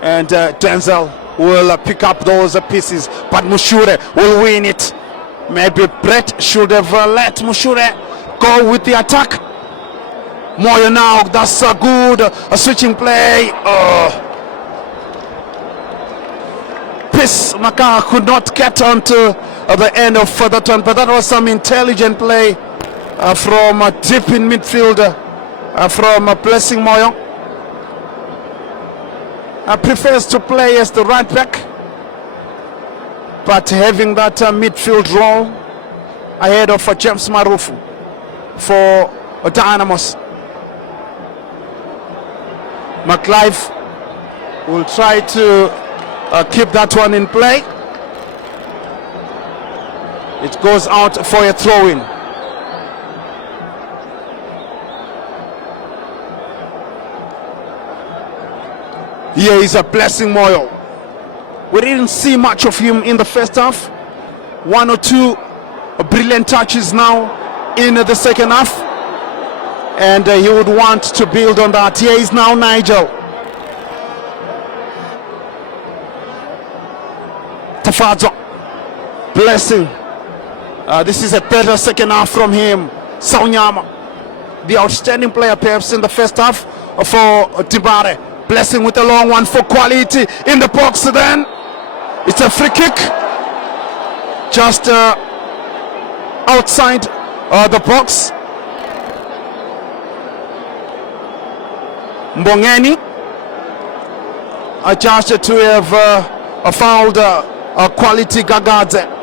And Denzel will pick up those pieces, but Mushure will win it. Maybe Brett should have let Mushure go with the attack. Moyo now, that's a good switching play. Piss Maka could not get onto the end of that one, but that was some intelligent play from deep in midfield from Blessing Moyo. Prefers to play as the right back, but having that midfield role ahead of James Marufu for Dynamos. McLive will try to keep that one in play. It goes out for a throw-in. Here is a Blessing Moyo. We didn't see much of him in the first half. 1 or 2 brilliant touches now in the second half. and he would want to build on that. Here is now Nigel. Tafadzo, Blessing. This is a better second half from him. Saunyama, the outstanding player perhaps in the first half for Tibare. Blessing with a long one for quality in the box. Then it's a free kick just outside the box. Mbongeni adjusted to have fouled quality Gagadze.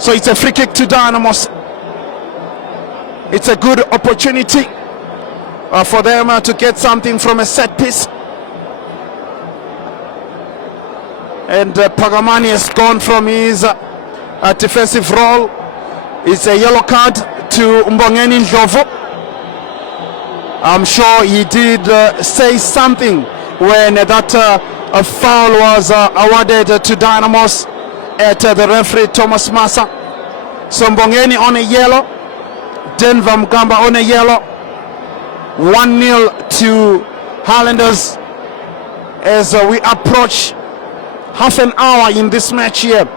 So it's a free kick to Dynamos. It's a good opportunity for them to get something from a set piece. And Pagamani has gone from his defensive role. It's a yellow card to Mbongeni Ndlovu. I'm sure he did say something when that foul was awarded to Dynamos at the referee Thomas Massa. So Mbongeni on a yellow, Denver Mgamba on a yellow. 1-0 to Highlanders as we approach half an hour in this match here.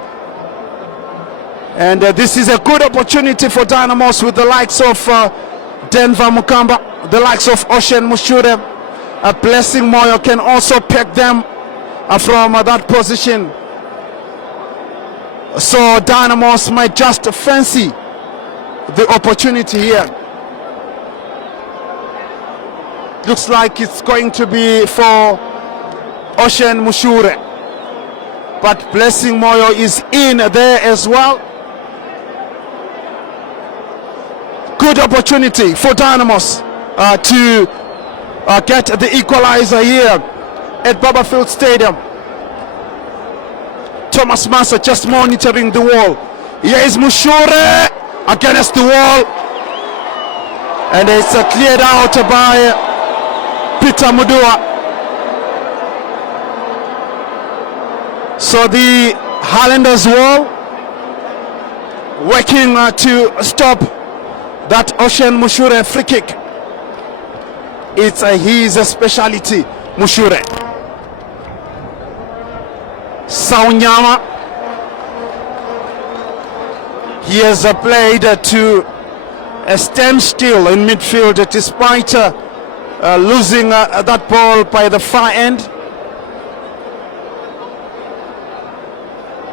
And this is a good opportunity for Dynamos with the likes of Denver Mukamba, the likes of Ocean Mushure. Blessing Moyo can also pick them from that position. So Dynamos might just fancy the opportunity here. Looks like it's going to be for Ocean Mushure, but Blessing Moyo is in there as well. Good opportunity for Dynamos to get the equalizer here at Babafield Stadium. Thomas Massa just monitoring the wall. Here is Mushure against the wall, and it's cleared out by Peter Mudua. So the Highlanders wall working to stop that Ocean Mushure free kick. It's his speciality, Mushure. Saunyama, he has played to a standstill in midfield despite losing that ball by the far end.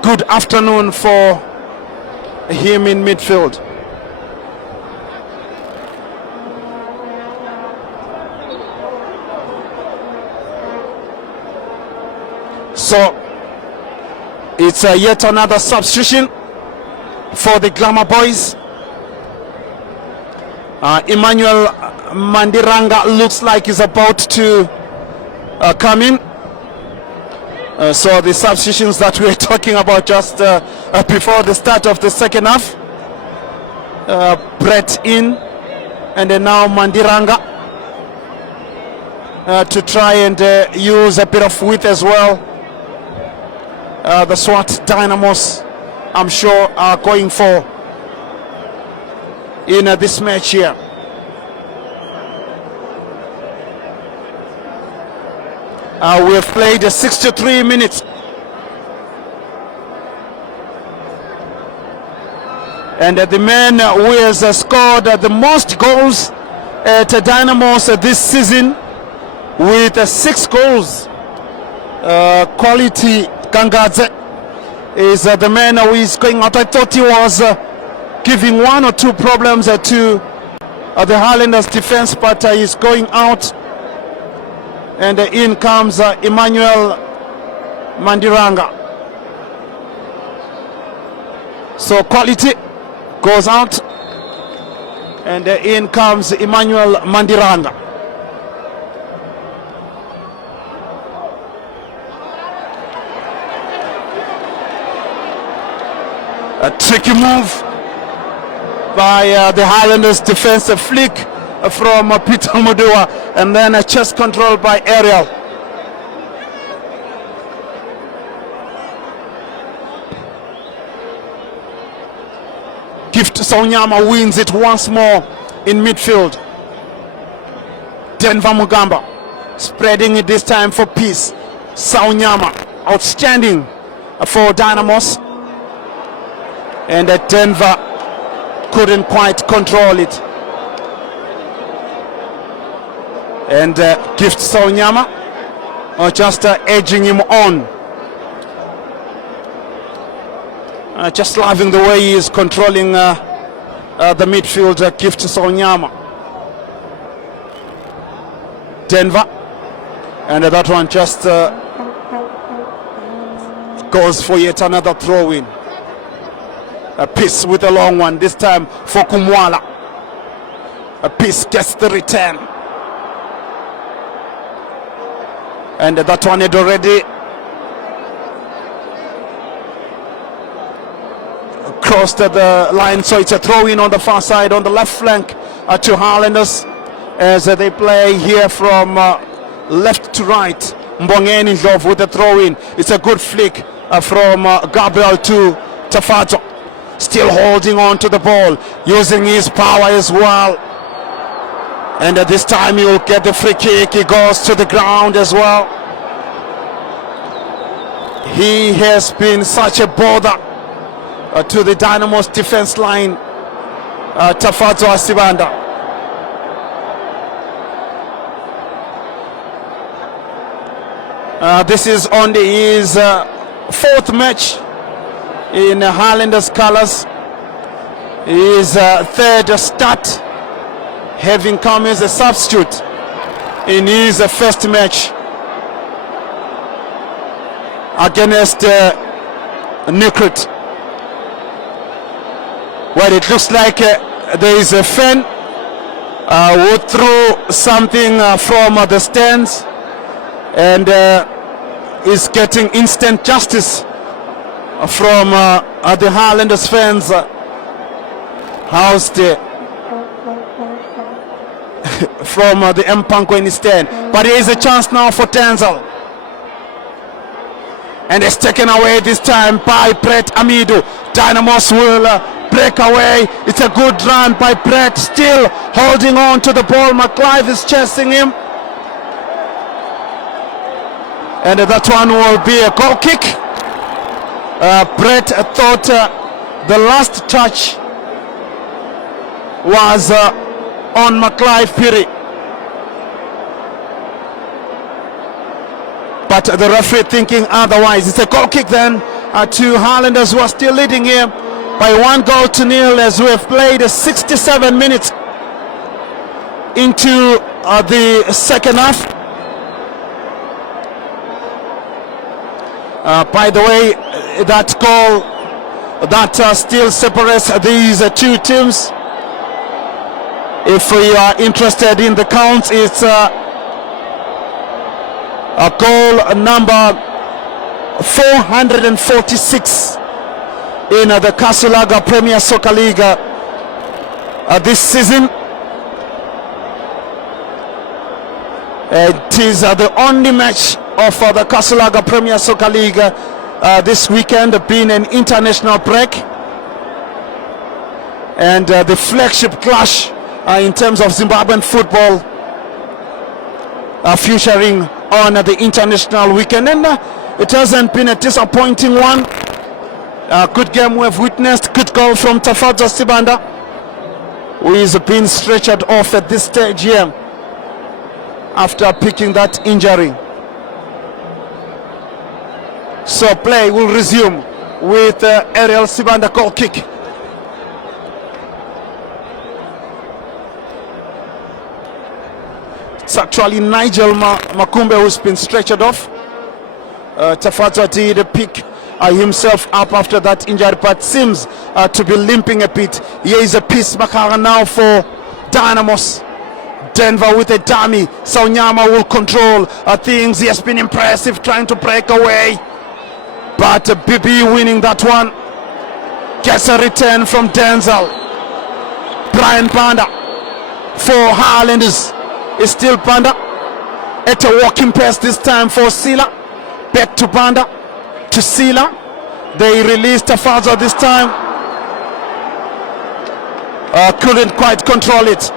Good afternoon for him in midfield. So it's yet another substitution for the Glamour Boys. Emmanuel Mandiranga looks like he's about to come in. So the substitutions that we were talking about just before the start of the second half. Brett in, and then now Mandiranga to try and use a bit of width as well. The SWAT Dynamos, I'm sure, are going for in this match here. We have played 63 minutes. And the man who has scored the most goals at Dynamos this season with 6 goals, quality Kangadze, is the man who is going out. I thought he was giving 1 or 2 problems to the Highlanders defense, but he's going out. And in comes Emmanuel Mandiranga. So quality goes out, and in comes Emmanuel Mandiranga. A tricky move by the Highlanders defensive flick from Peter Mudua, and then a chest control by Ariel. Gift Saunyama wins it once more in midfield. Denver Mugamba spreading it this time for Peace. Saunyama outstanding for Dynamos, and Denver couldn't quite control it. And Gift Saunyama just edging him on. Just loving the way he is controlling the midfield. Gift Saunyama. Denver, and that one just goes for yet another throw-in. A Piece with a long one, this time for Kumwala. A Piece gets the return, and that one had already crossed the line, so it's a throw-in on the far side, on the left flank to Highlanders, as they play here from left to right. Mbongeni Ndlovu with the throw-in. It's a good flick from Gabriel to Tafato. Still holding on to the ball, using his power as well. And this time he will get the free kick. He goes to the ground as well. He has been such a bother to the Dynamos defense line, Tafato Asibanda. This is only his fourth match in Highlanders colours. His third start, having come as a substitute in his first match against Newcrest. Well, it looks like there is a fan who threw something from the stands, and is getting instant justice from the Highlanders fans housed from the Mpango stand. But here is a chance now for Denzel, and it's taken away this time by Brett Amidu. Dynamos will break away. It's a good run by Brett, still holding on to the ball. McClive is chasing him, and that one will be a goal kick. Brett thought the last touch was on McClive Piri, but the referee thinking otherwise. It's a goal kick then to Highlanders, who are still leading here by 1-0 as we have played 67 minutes into the second half. By the way, that goal that still separates these two teams, if we are interested in the counts, it's a goal number 446 in the Kasulaga Premier Soccer League this season. It is the only match of the Kasulaga Premier Soccer League this weekend, being an international break, and the flagship clash in terms of Zimbabwean football featuring on the international weekend. And it hasn't been a disappointing one. Good game we have witnessed. Good goal from Tafato Sibanda, who is being stretchered off at this stage here after picking that injury. So play will resume with Ariel Sibanda goal kick. It's actually Nigel Makumbe who's been stretchered off. Tafato did pick himself up after that injury, but seems to be limping a bit. Here is a Piece Makara now for Dynamos. Denver with a dummy. Saunyama will control things. He has been impressive trying to break away, but BB winning that one. Gets a return from Denzel. Brian Panda for Highlanders. Is still Panda at a walking pass this time for Sila. Back to Panda, to Sila. They released Tafazo this time. couldn't quite control it.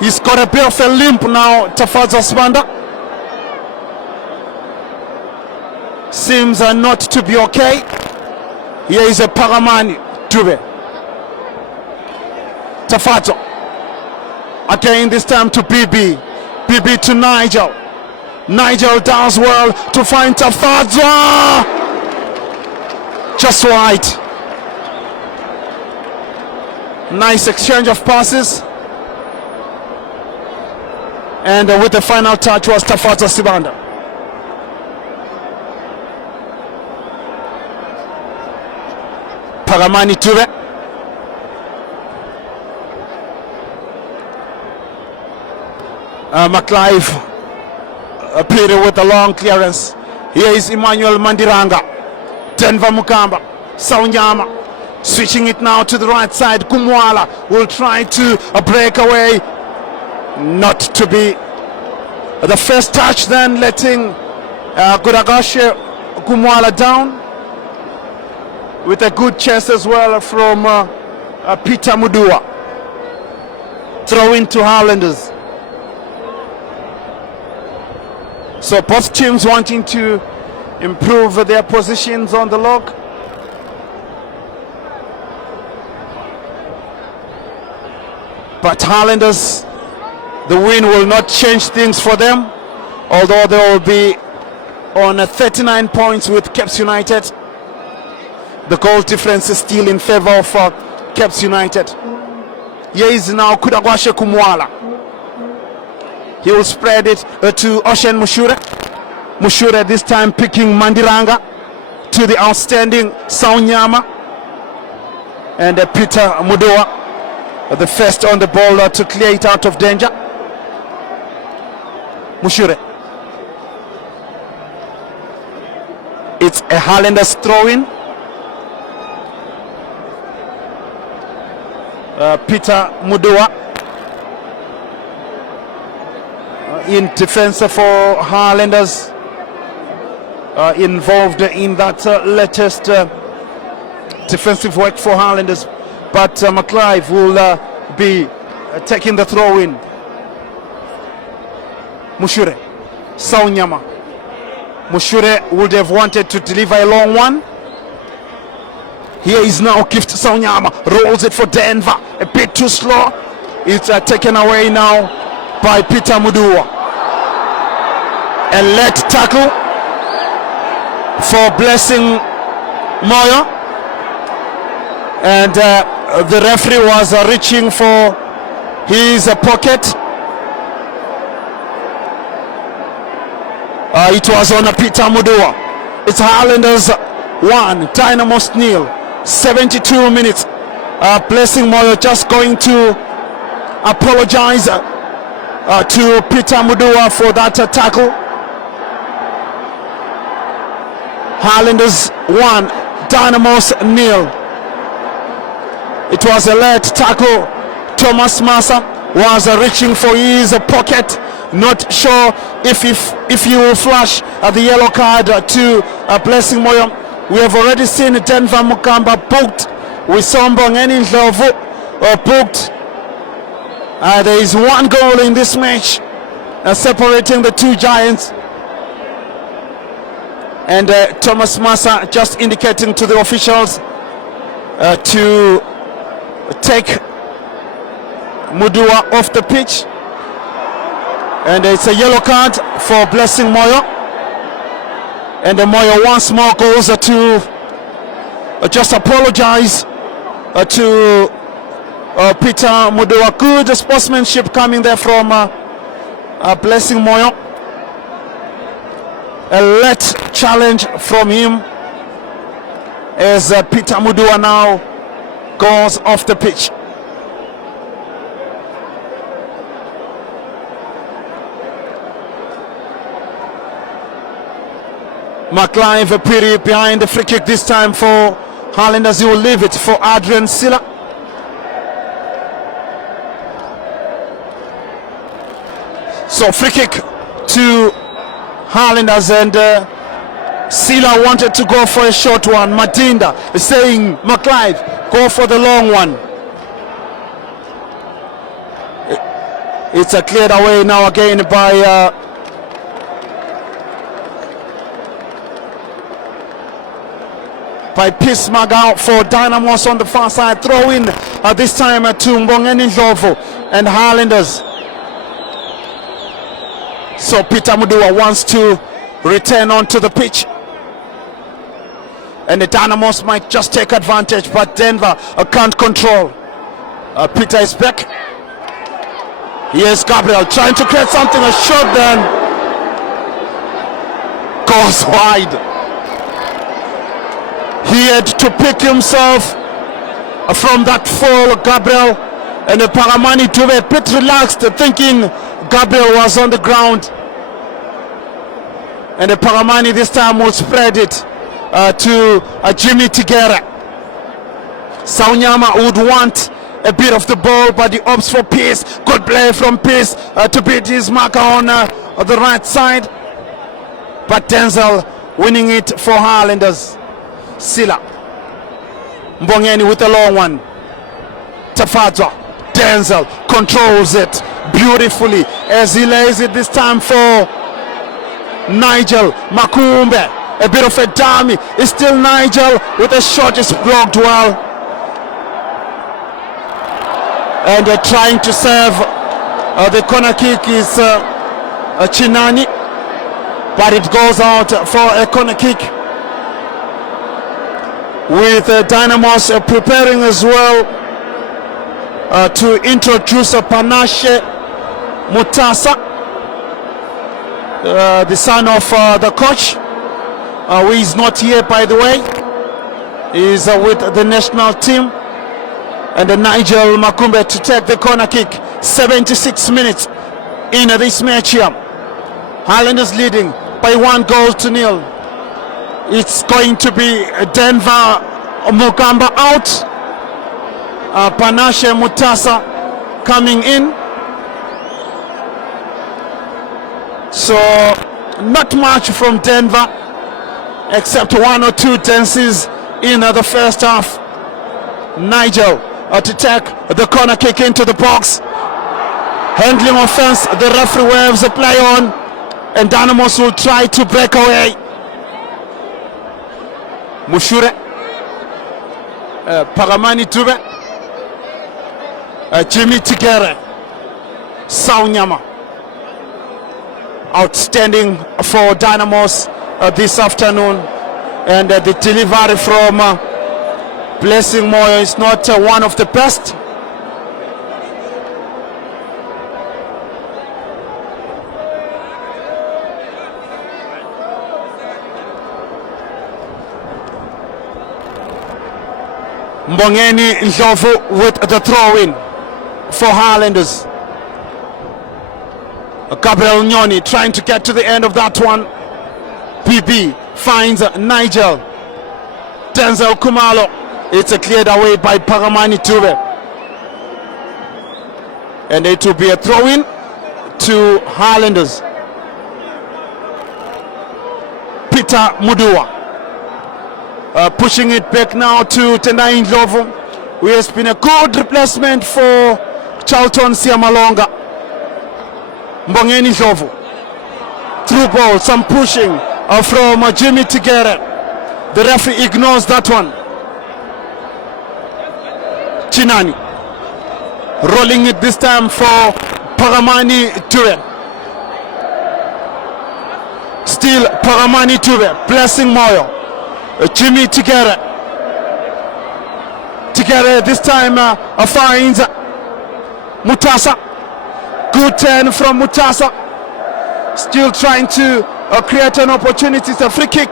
He's got a bit of a limp now, Tafazo Sibanda. Seems not to be okay. Here is a Paramani Dube. Tafazo. Again, this time to BB. BB to Nigel. Nigel does well to find Tafazo. Just right. Nice exchange of passes. And with the final touch was Tafazo Sibanda. Paramani Ture. McLive played with a long clearance. Here is Emmanuel Mandiranga. Denver Mukamba. Saunyama. Switching it now to the right side. Kumwala will try to break away. Not to be the first touch, then letting Gudagashe Kumwala down. With a good chase as well from Peter Mudua. Throw into Highlanders. So both teams wanting to improve their positions on the log. But Highlanders, the win will not change things for them, although they will be on 39 points with Caps United. The goal difference is still in favor of Caps United. Here is now Kudagwashe Kumwala. He will spread it to Ocean Mushure. Mushure this time picking Mandiranga to the outstanding Saunyama. And Peter Mudoa, the first on the ball to clear it out of danger. Mushure. It's a Highlanders throw-in. Peter Mudoa in defense for Highlanders, involved in that latest defensive work for Highlanders. But McLive will be taking the throw-in. Mushure, Saunyama. Mushure would have wanted to deliver a long one. Here is now Gift Saunyama, rolls it for Denver, a bit too slow. It's taken away now by Peter Mudua. A late tackle for Blessing Moyo. And the referee was reaching for his pocket. It was on Peter Mudua. It's Highlanders 1, Dynamos 0. 72 minutes. Blessing Moyo just going to apologize to Peter Mudua for that tackle. Highlanders 1, Dynamos 0. It was a late tackle. Thomas Massa was reaching for his pocket. Not sure if he will flash the yellow card to Blessing Moyo. We have already seen Denver Mukamba booked. Wisombongeni Ndlovu booked. There is one goal in this match separating the two giants. And Thomas Massa just indicating to the officials to take Mudua off the pitch. And it's a yellow card for Blessing Moyo. And Moyo once more goes to just apologize to Peter Mudua. Good sportsmanship coming there from Blessing Moyo. A late challenge from him as Peter Mudua now goes off the pitch. McLive Piri behind the free kick this time for Highlanders. He will leave it for Adrian Silla. So free kick to Highlanders, and Silla wanted to go for a short one. Matinda is saying, McLive, go for the long one. It's cleared away now again by Pismag out for Dynamos on the far side. Throw in this time to Mbongeni Ndlovu and Highlanders. So Peter Mudua wants to return onto the pitch. And the Dynamos might just take advantage, but Denver can't control. Peter is back. Here's Gabriel trying to create something. A shot then goes wide. He had to pick himself from that fall, Gabriel. And the Paramani to a bit relaxed, thinking Gabriel was on the ground. And the Paramani this time will spread it to Jimmy Tigera. Saunyama would want a bit of the ball, but he opts for Peace. Good play from Peace to beat his marker on the right side. But Denzel winning it for Highlanders. Sila Mbongeni with a long one. Tafadzwa. Denzel controls it beautifully as he lays it this time for Nigel Makumbe. A bit of a dummy. It's still Nigel with a shot, is blocked well. And they're trying to serve the corner kick is Chinani, but it goes out for a corner kick. With Dynamos preparing as well to introduce Panashe Mutasa, the son of the coach, who is not here by the way. He is with the national team. And Nigel Makumbe to take the corner kick. 76 minutes in this match here. Highlanders leading by 1-0. It's going to be Denver Mugamba out. Panashe Mutasa coming in. So not much from Denver, except 1 or 2 dances in the first half. Nigel to take the corner kick into the box. Handling offense, the referee waves a play on, and Dynamos will try to break away. Mushure, Paramani Tube, Jimmy Tigere, Saunyama. Outstanding for Dynamos this afternoon, and the delivery from Blessing Moyo is not one of the best. Mbongeni Ndlovu with the throw-in for Highlanders. Gabriel Nyoni trying to get to the end of that one. PB finds Nigel. Denzel Kumalo. It's cleared away by Paramani Ture. And it will be a throw-in to Highlanders. Peter Mudua pushing it back now to Tendai Ndlovu, who has been a good replacement for Charlton Siamalonga. Mbongeni Ndlovu. Through ball, some pushing from Jimmy Tigere. The referee ignores that one. Chinani rolling it this time for Paramani Ture. Still Paramani Ture, Blessing Moyo. Jimmy Tigere. Tigere this time finds Mutasa. Good turn from Mutasa. Still trying to create an opportunity. It's a free kick.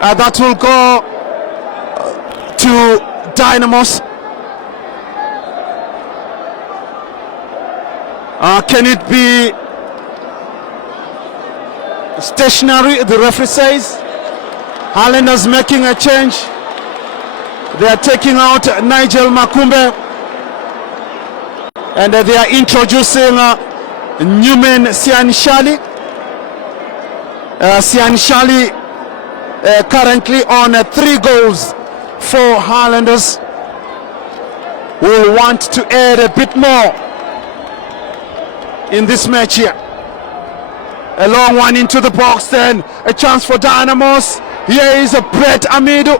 That will go to Dynamos. Can it be stationary? The referee says. Highlanders making a change. They are taking out Nigel Makumbe, and they are introducing Newman Sianishali. Sianishali currently on 3 goals for Highlanders. Will want to add a bit more in this match here. A long one into the box, then a chance for Dynamos. Here is a Brett Amidu.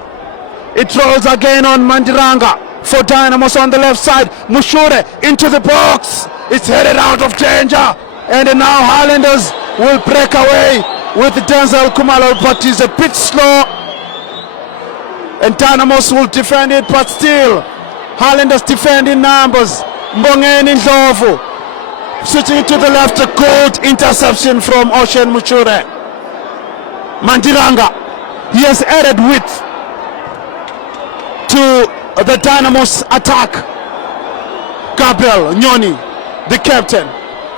It rolls again on Mandiranga for Dynamos on the left side. Mushure into the box. It's headed out of danger. And now Highlanders will break away with Denzel Kumalo, but he's a bit slow. And Dynamos will defend it, but still Highlanders defend in numbers. Mbongeni Ndlovu switching to the left, a good interception from Ocean Mushure. Mandiranga, he has added width to the Dynamos attack. Gabriel Nyoni, the captain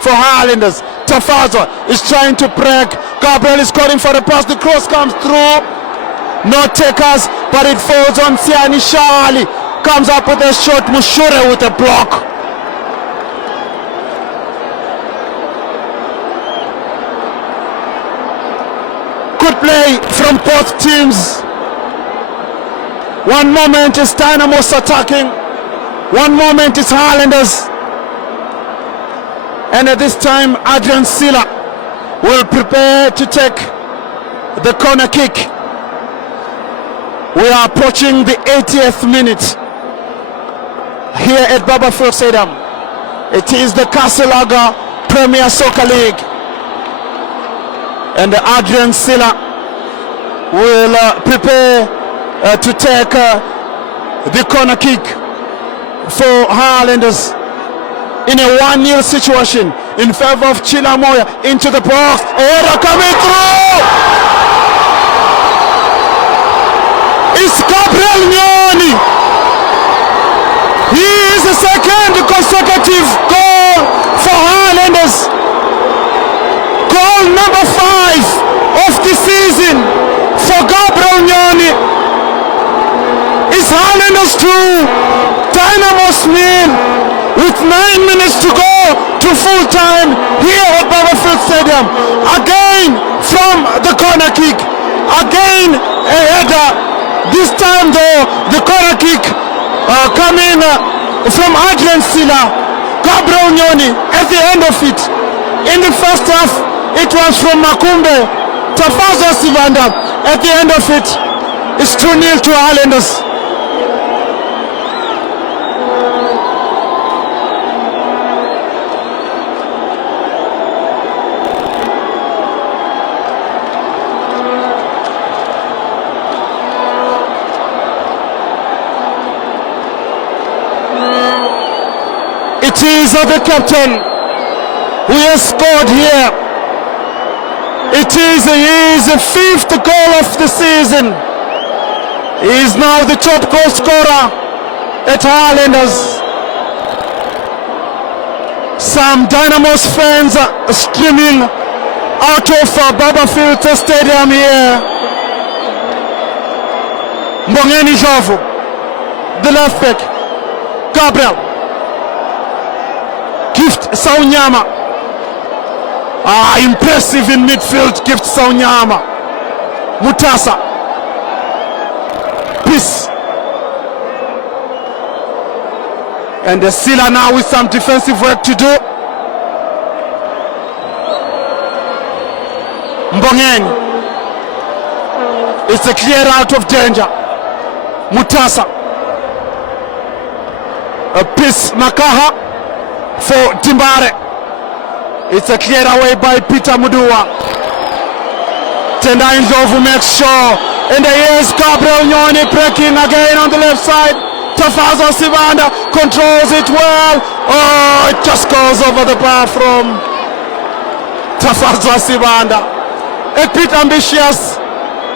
for Highlanders. Tafaza is trying to break. Gabriel is calling for the pass. The cross comes through. No takers, but it falls on Siani Shali. Comes up with a shot. Mushure with a block. Good play from both teams. One moment is Dynamos attacking. One moment is Highlanders. And at this time, Adrian Silla will prepare to take the corner kick. We are approaching the 80th minute here at Babafield Stadium. It is the Castle Premier Soccer League. And Adrian Silla will prepare to take the corner kick for Highlanders in a 1-0 situation in favor of Chilamoya. Into the box. Error coming through. It's Gabriel Nyoni. He is the second consecutive goal for Highlanders. Goal number 5 of the season for Gabriel Nyoni. It's Highlanders 2, Dynamos 0, with 9 minutes to go to full time here at Babafield Stadium. Again from the corner kick. Again a header. This time though, the corner kick coming from Adrian Silla. Gabriel Nyoni at the end of it. In the first half, it was from Makumbe. Tafaza Sivanda. At the end of it, it's 2-0 to Highlanders. It is the captain who has scored here. It is his 5th goal of the season. He is now the top goal scorer at Highlanders. Some Dynamos fans are streaming out of Babafield Stadium here. Mbongeni Ndlovu, the left back. Gabriel. Gift Saunyama. Impressive in midfield, Gift Saunyama. Mutasa. Peace. And the Silla now with some defensive work to do. Mbongeni. It's a clear out of danger. Mutasa. A Peace Makaha for Timbare. It's a clear away by Peter Mudua. Tendai Ndlovu makes sure. And there is Gabriel Nyoni breaking again on the left side. Tafaza Sivanda controls it well. Oh, it just goes over the bar from Tafaza Sivanda. A bit ambitious.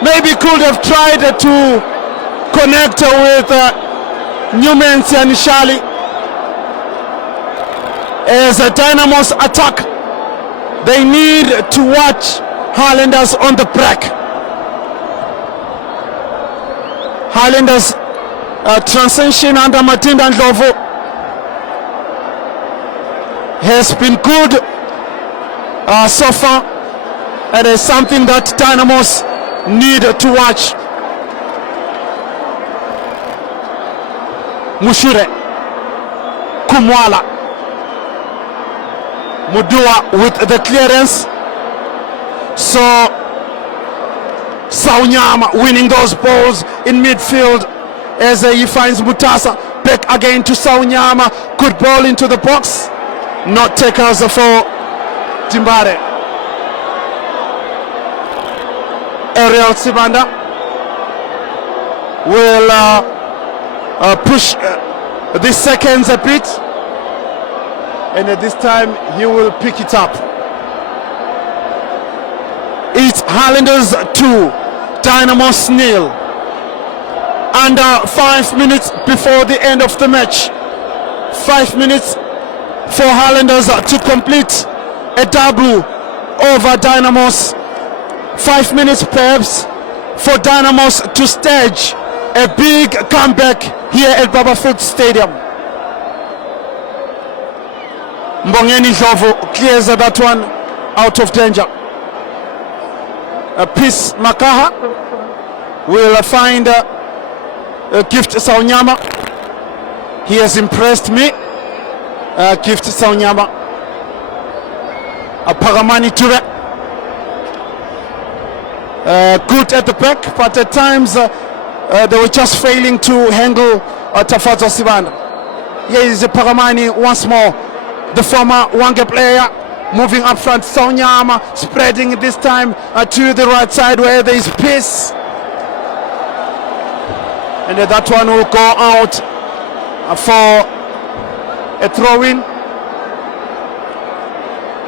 Maybe could have tried to connect with Newman Sianishali. As a Dynamos attack, they need to watch Highlanders on the break. Highlanders transition under Matinda Ndlovu has been good so far, and it's something that Dynamos need to watch. Mushure, Kumwala, Mudua with the clearance. So Saunyama winning those balls in midfield as he finds Mutasa. Back again to Saunyama. Good ball into the box. Not takers for Timbare. Ariel Sibanda will push the seconds a bit, and at this time he will pick it up. It's Highlanders 2, Dynamos 0. Under 5 minutes before the end of the match. 5 minutes for Highlanders to complete a double over Dynamos. 5 minutes perhaps for Dynamos to stage a big comeback here at Babafoot Stadium. Mbongeni Jovo clears that one out of danger. Peace Makaha will find Gift Saunyama. He has impressed me. Gift Saunyama. Paramani Ture. Good at the back, but at times they were just failing to handle Tafazo Sibanda. Here is Paramani once more. The former Wange player moving up front. Saunyama spreading this time to the right side where there is Peace. And that one will go out for a throw-in.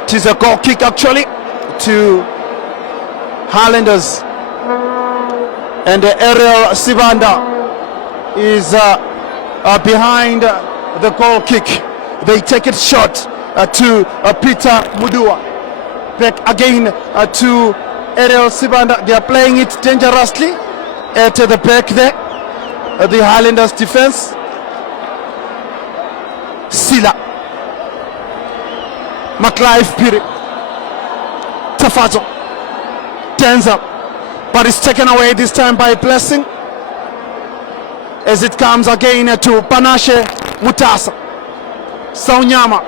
It is a goal kick actually to Highlanders. And Ariel Sibanda is behind the goal kick. They take it short to Peter Mudua. Back again to Ariel Sibanda. They are playing it dangerously at the back there. The Highlanders defense. Sila McLive Piri Tafazo turns up, but it's taken away this time by Blessing as it comes again to Panashe Mutasa. Saunyama,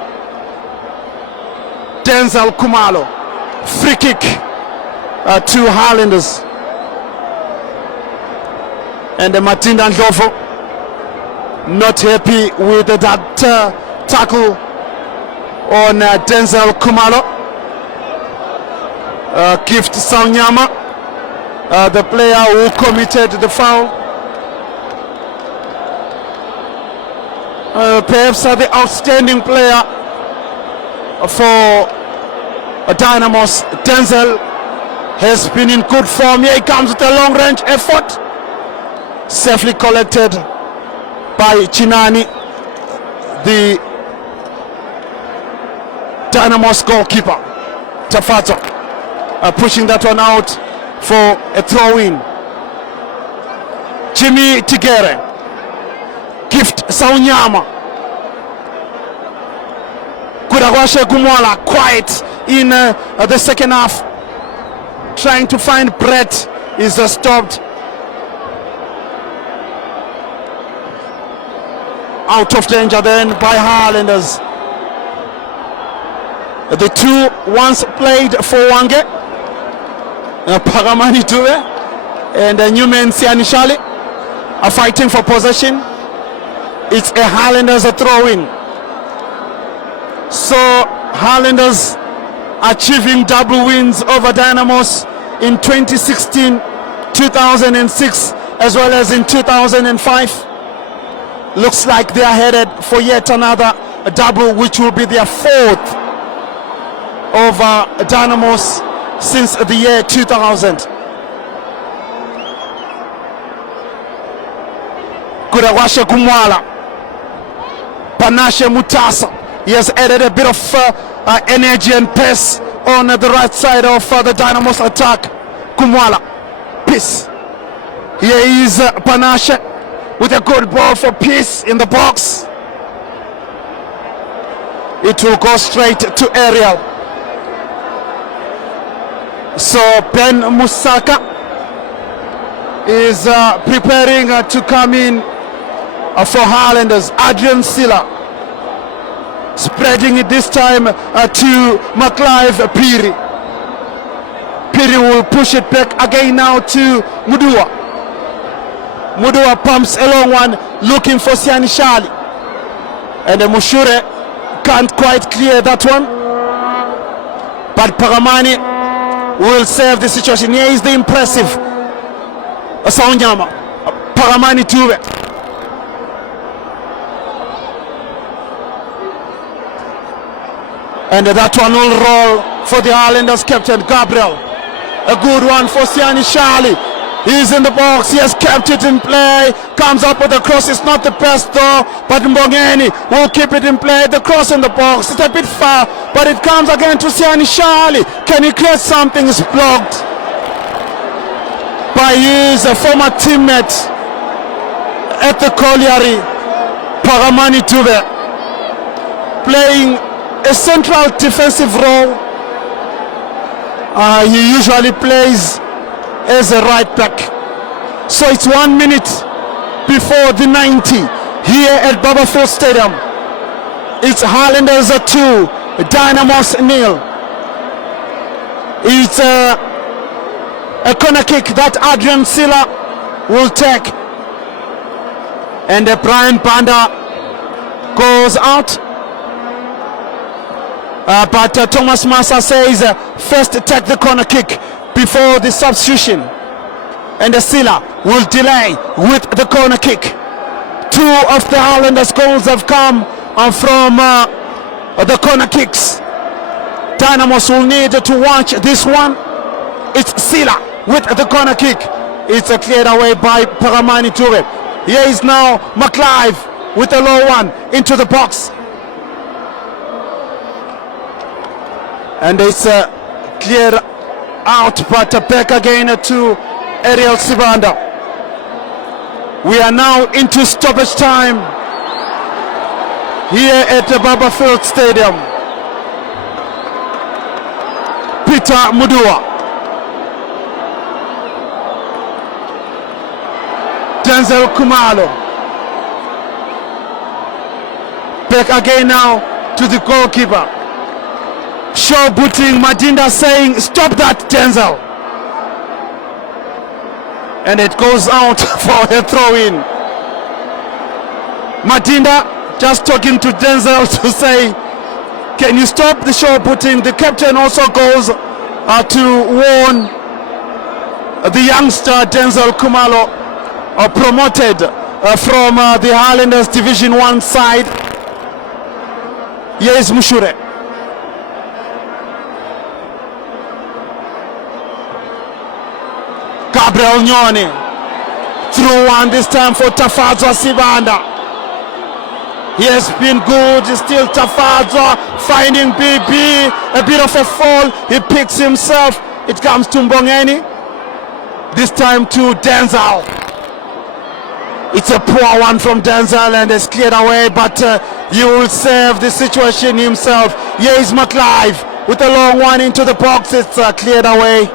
Denzel Kumalo, free kick to Highlanders. And Matinda Ndlovu not happy with that tackle on Denzel Kumalo. Gift Saunyama, the player who committed the foul. Perhaps the outstanding player for Dynamos. Denzel has been in good form. Here he comes with a long range effort. Safely collected by Chinani, the Dynamos goalkeeper. Tafato pushing that one out for a throw-in. Jimmy Tigere, Gift Saunyama, Kudawashe Gumwala quiet in the second half, trying to find Brett, is stopped. Out of danger then by Highlanders. The two once played for Wange, Paramani Ture and Newman Sianishali are fighting for possession. It's a Highlanders throw-in. So Highlanders achieving double wins over Dynamos in 2016, 2006 as well as in 2005. Looks like they are headed for yet another double, which will be their fourth over Dynamos since the year 2000. Kudawashe Kumwala, Panashe Mutasa. He has added a bit of energy and pace on the right side of the Dynamos attack. Kumwala, Peace. Here is Panashe with a good ball for Peace in the box. It will go straight to Ariel. So Ben Musaka is preparing to come in for Highlanders. Adrian Silla spreading it this time to McLive Piri. Piri will push it back again now to Mudua. Mudua pumps a long one, looking for Siani Shali. And Mushure can't quite clear that one. But Paramani will save the situation. Here is the impressive Saonyama. Paramani Ture. And that one will roll for the Highlanders captain Gabriel. A good one for Siani Shali. He's in the box, he has kept it in play, comes up with a cross, it's not the best though, but Mbongeni will keep it in play, the cross in the box, it's a bit far, but it comes again to Siani Shali. Can he create something? It's blocked by his former teammate at the colliery, Paramani Tube, playing a central defensive role. He usually plays as a right back. So it's 1 minute before the 90 here at Barberfield Stadium. It's Highlanders 2, Dynamos 0. It's a corner kick that Adrian Silla will take, and Brian Banda goes out. But Thomas Massa says first take the corner kick before the substitution, and the Silla will delay with the corner kick. 2 of the Highlanders goals have come from the corner kicks. Dynamos will need to watch this one. It's Silla with the corner kick. It's cleared away by Paramani Ture. Here is now McLive with a low one into the box, and it's cleared out, but back again to Ariel Sibanda. We are now into stoppage time here at the Barberfield Stadium. Peter Mudua, Denzel Kumalo, back again now to the goalkeeper. Showbooting Madinda saying stop that, Denzel, and it goes out for a throw-in. Madinda just talking to Denzel to say, can you stop the showbooting? The captain also goes to warn the youngster Denzel Kumalo, promoted from the Highlanders Division 1 side. Here is Mushure. Gabriel Nyoni through one this time for Tafadzwa Sibanda. He has been good, still Tafadzwa finding BB, a bit of a fall, he picks himself, it comes to Mbongeni, this time to Denzel. It's a poor one from Denzel and it's cleared away, but he will save the situation himself. Here is McLive with a long one into the box, it's cleared away.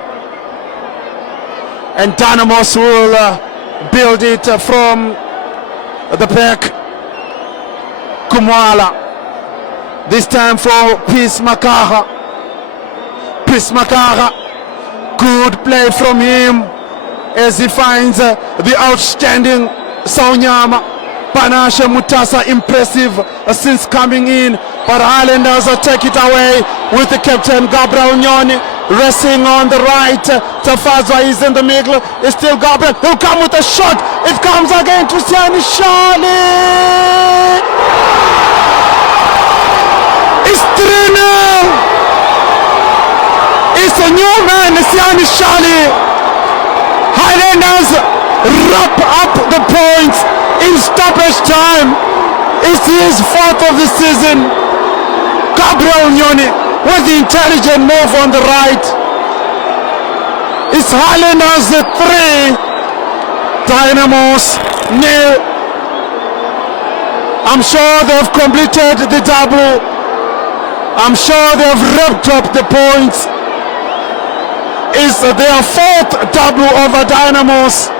And Dynamos will build it from the back. Kumwala, this time for Peace Makaha. Peace Makaha, good play from him as he finds the outstanding Saonyama. Panashe Mutasa, impressive since coming in, but Highlanders take it away with the captain Gabriel Nyoni racing on the right. Tafadzwa is in the middle, it's still Gabriel, he'll come with a shot, it comes again to Siani Shali. It's 3-0. It's a new man, Siani Shali. Highlanders wrap up the points in stoppage time. It's his 4th of the season. Gabriel Nyoni with the intelligent move on the right. It's Highlanders 3, Dynamos 0. I'm sure they've completed the double. I'm sure they've wrapped up the points. It's their 4th double over Dynamos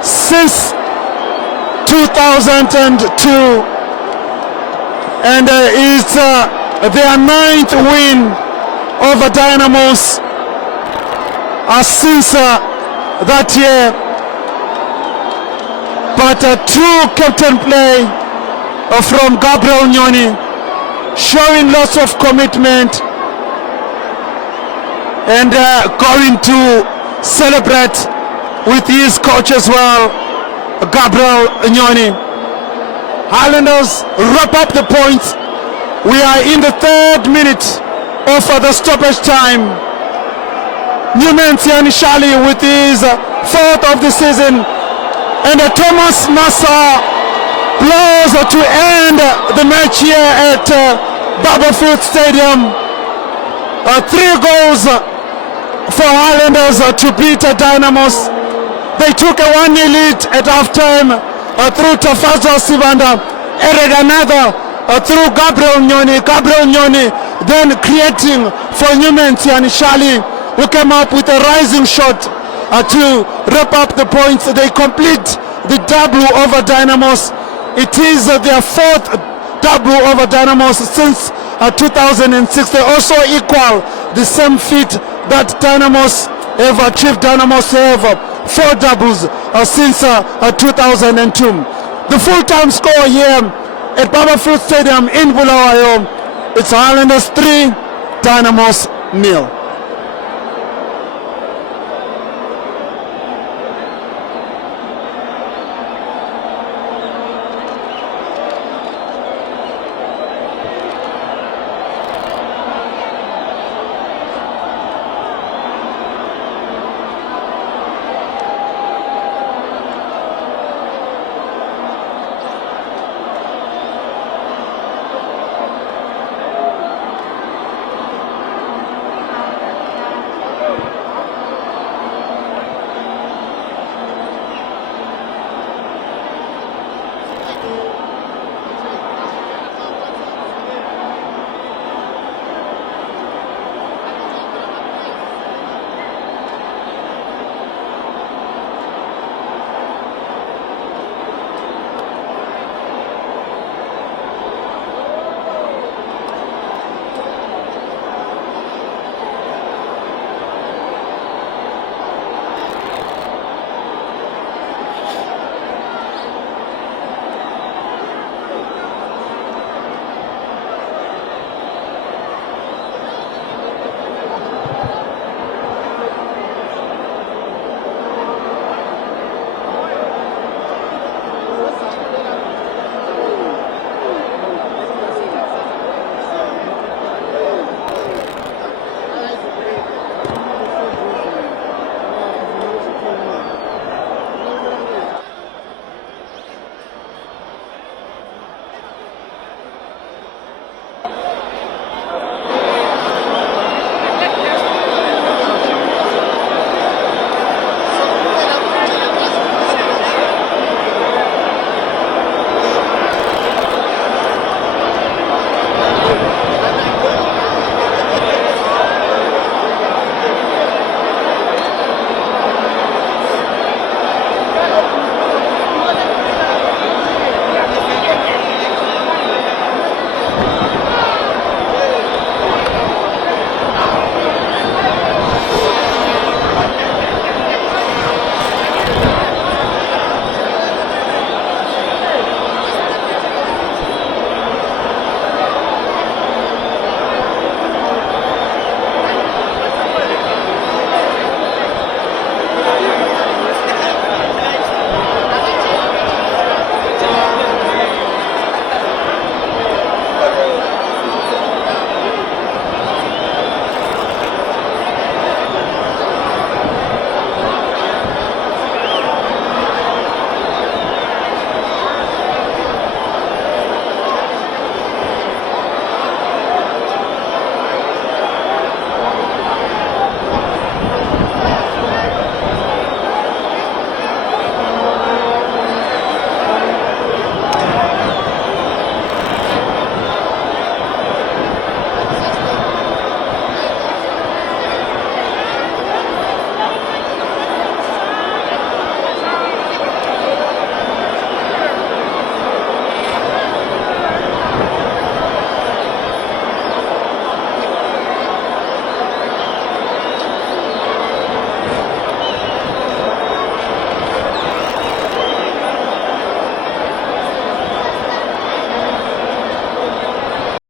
since 2002. and it's their 9th win over Dynamos since that year. But true captain play from Gabriel Nyoni, showing lots of commitment and going to celebrate with his coach as well, Gabriel Nyoni. Highlanders wrap up the points. We are in the 3rd minute of the stoppage time. Newman Shali with his 4th of the season, and Thomas Nassar blows to end the match here at Barberfield Stadium. 3 goals for Highlanders to beat Dynamos. They took a 1-0 lead at halftime through Tafazo Sibanda, added another through Gabriel Nyoni. Gabriel Nyoni then creating for Newman Shali, who came up with a rising shot to wrap up the points. They complete the double over Dynamos. It is their 4th double over Dynamos since 2006. They also equal the same feat that Dynamos have achieved. Dynamos have 4 doubles since 2002. The full-time score here at Barberfield Stadium in Bulawayo, it's Highlanders 3, Dynamos 0.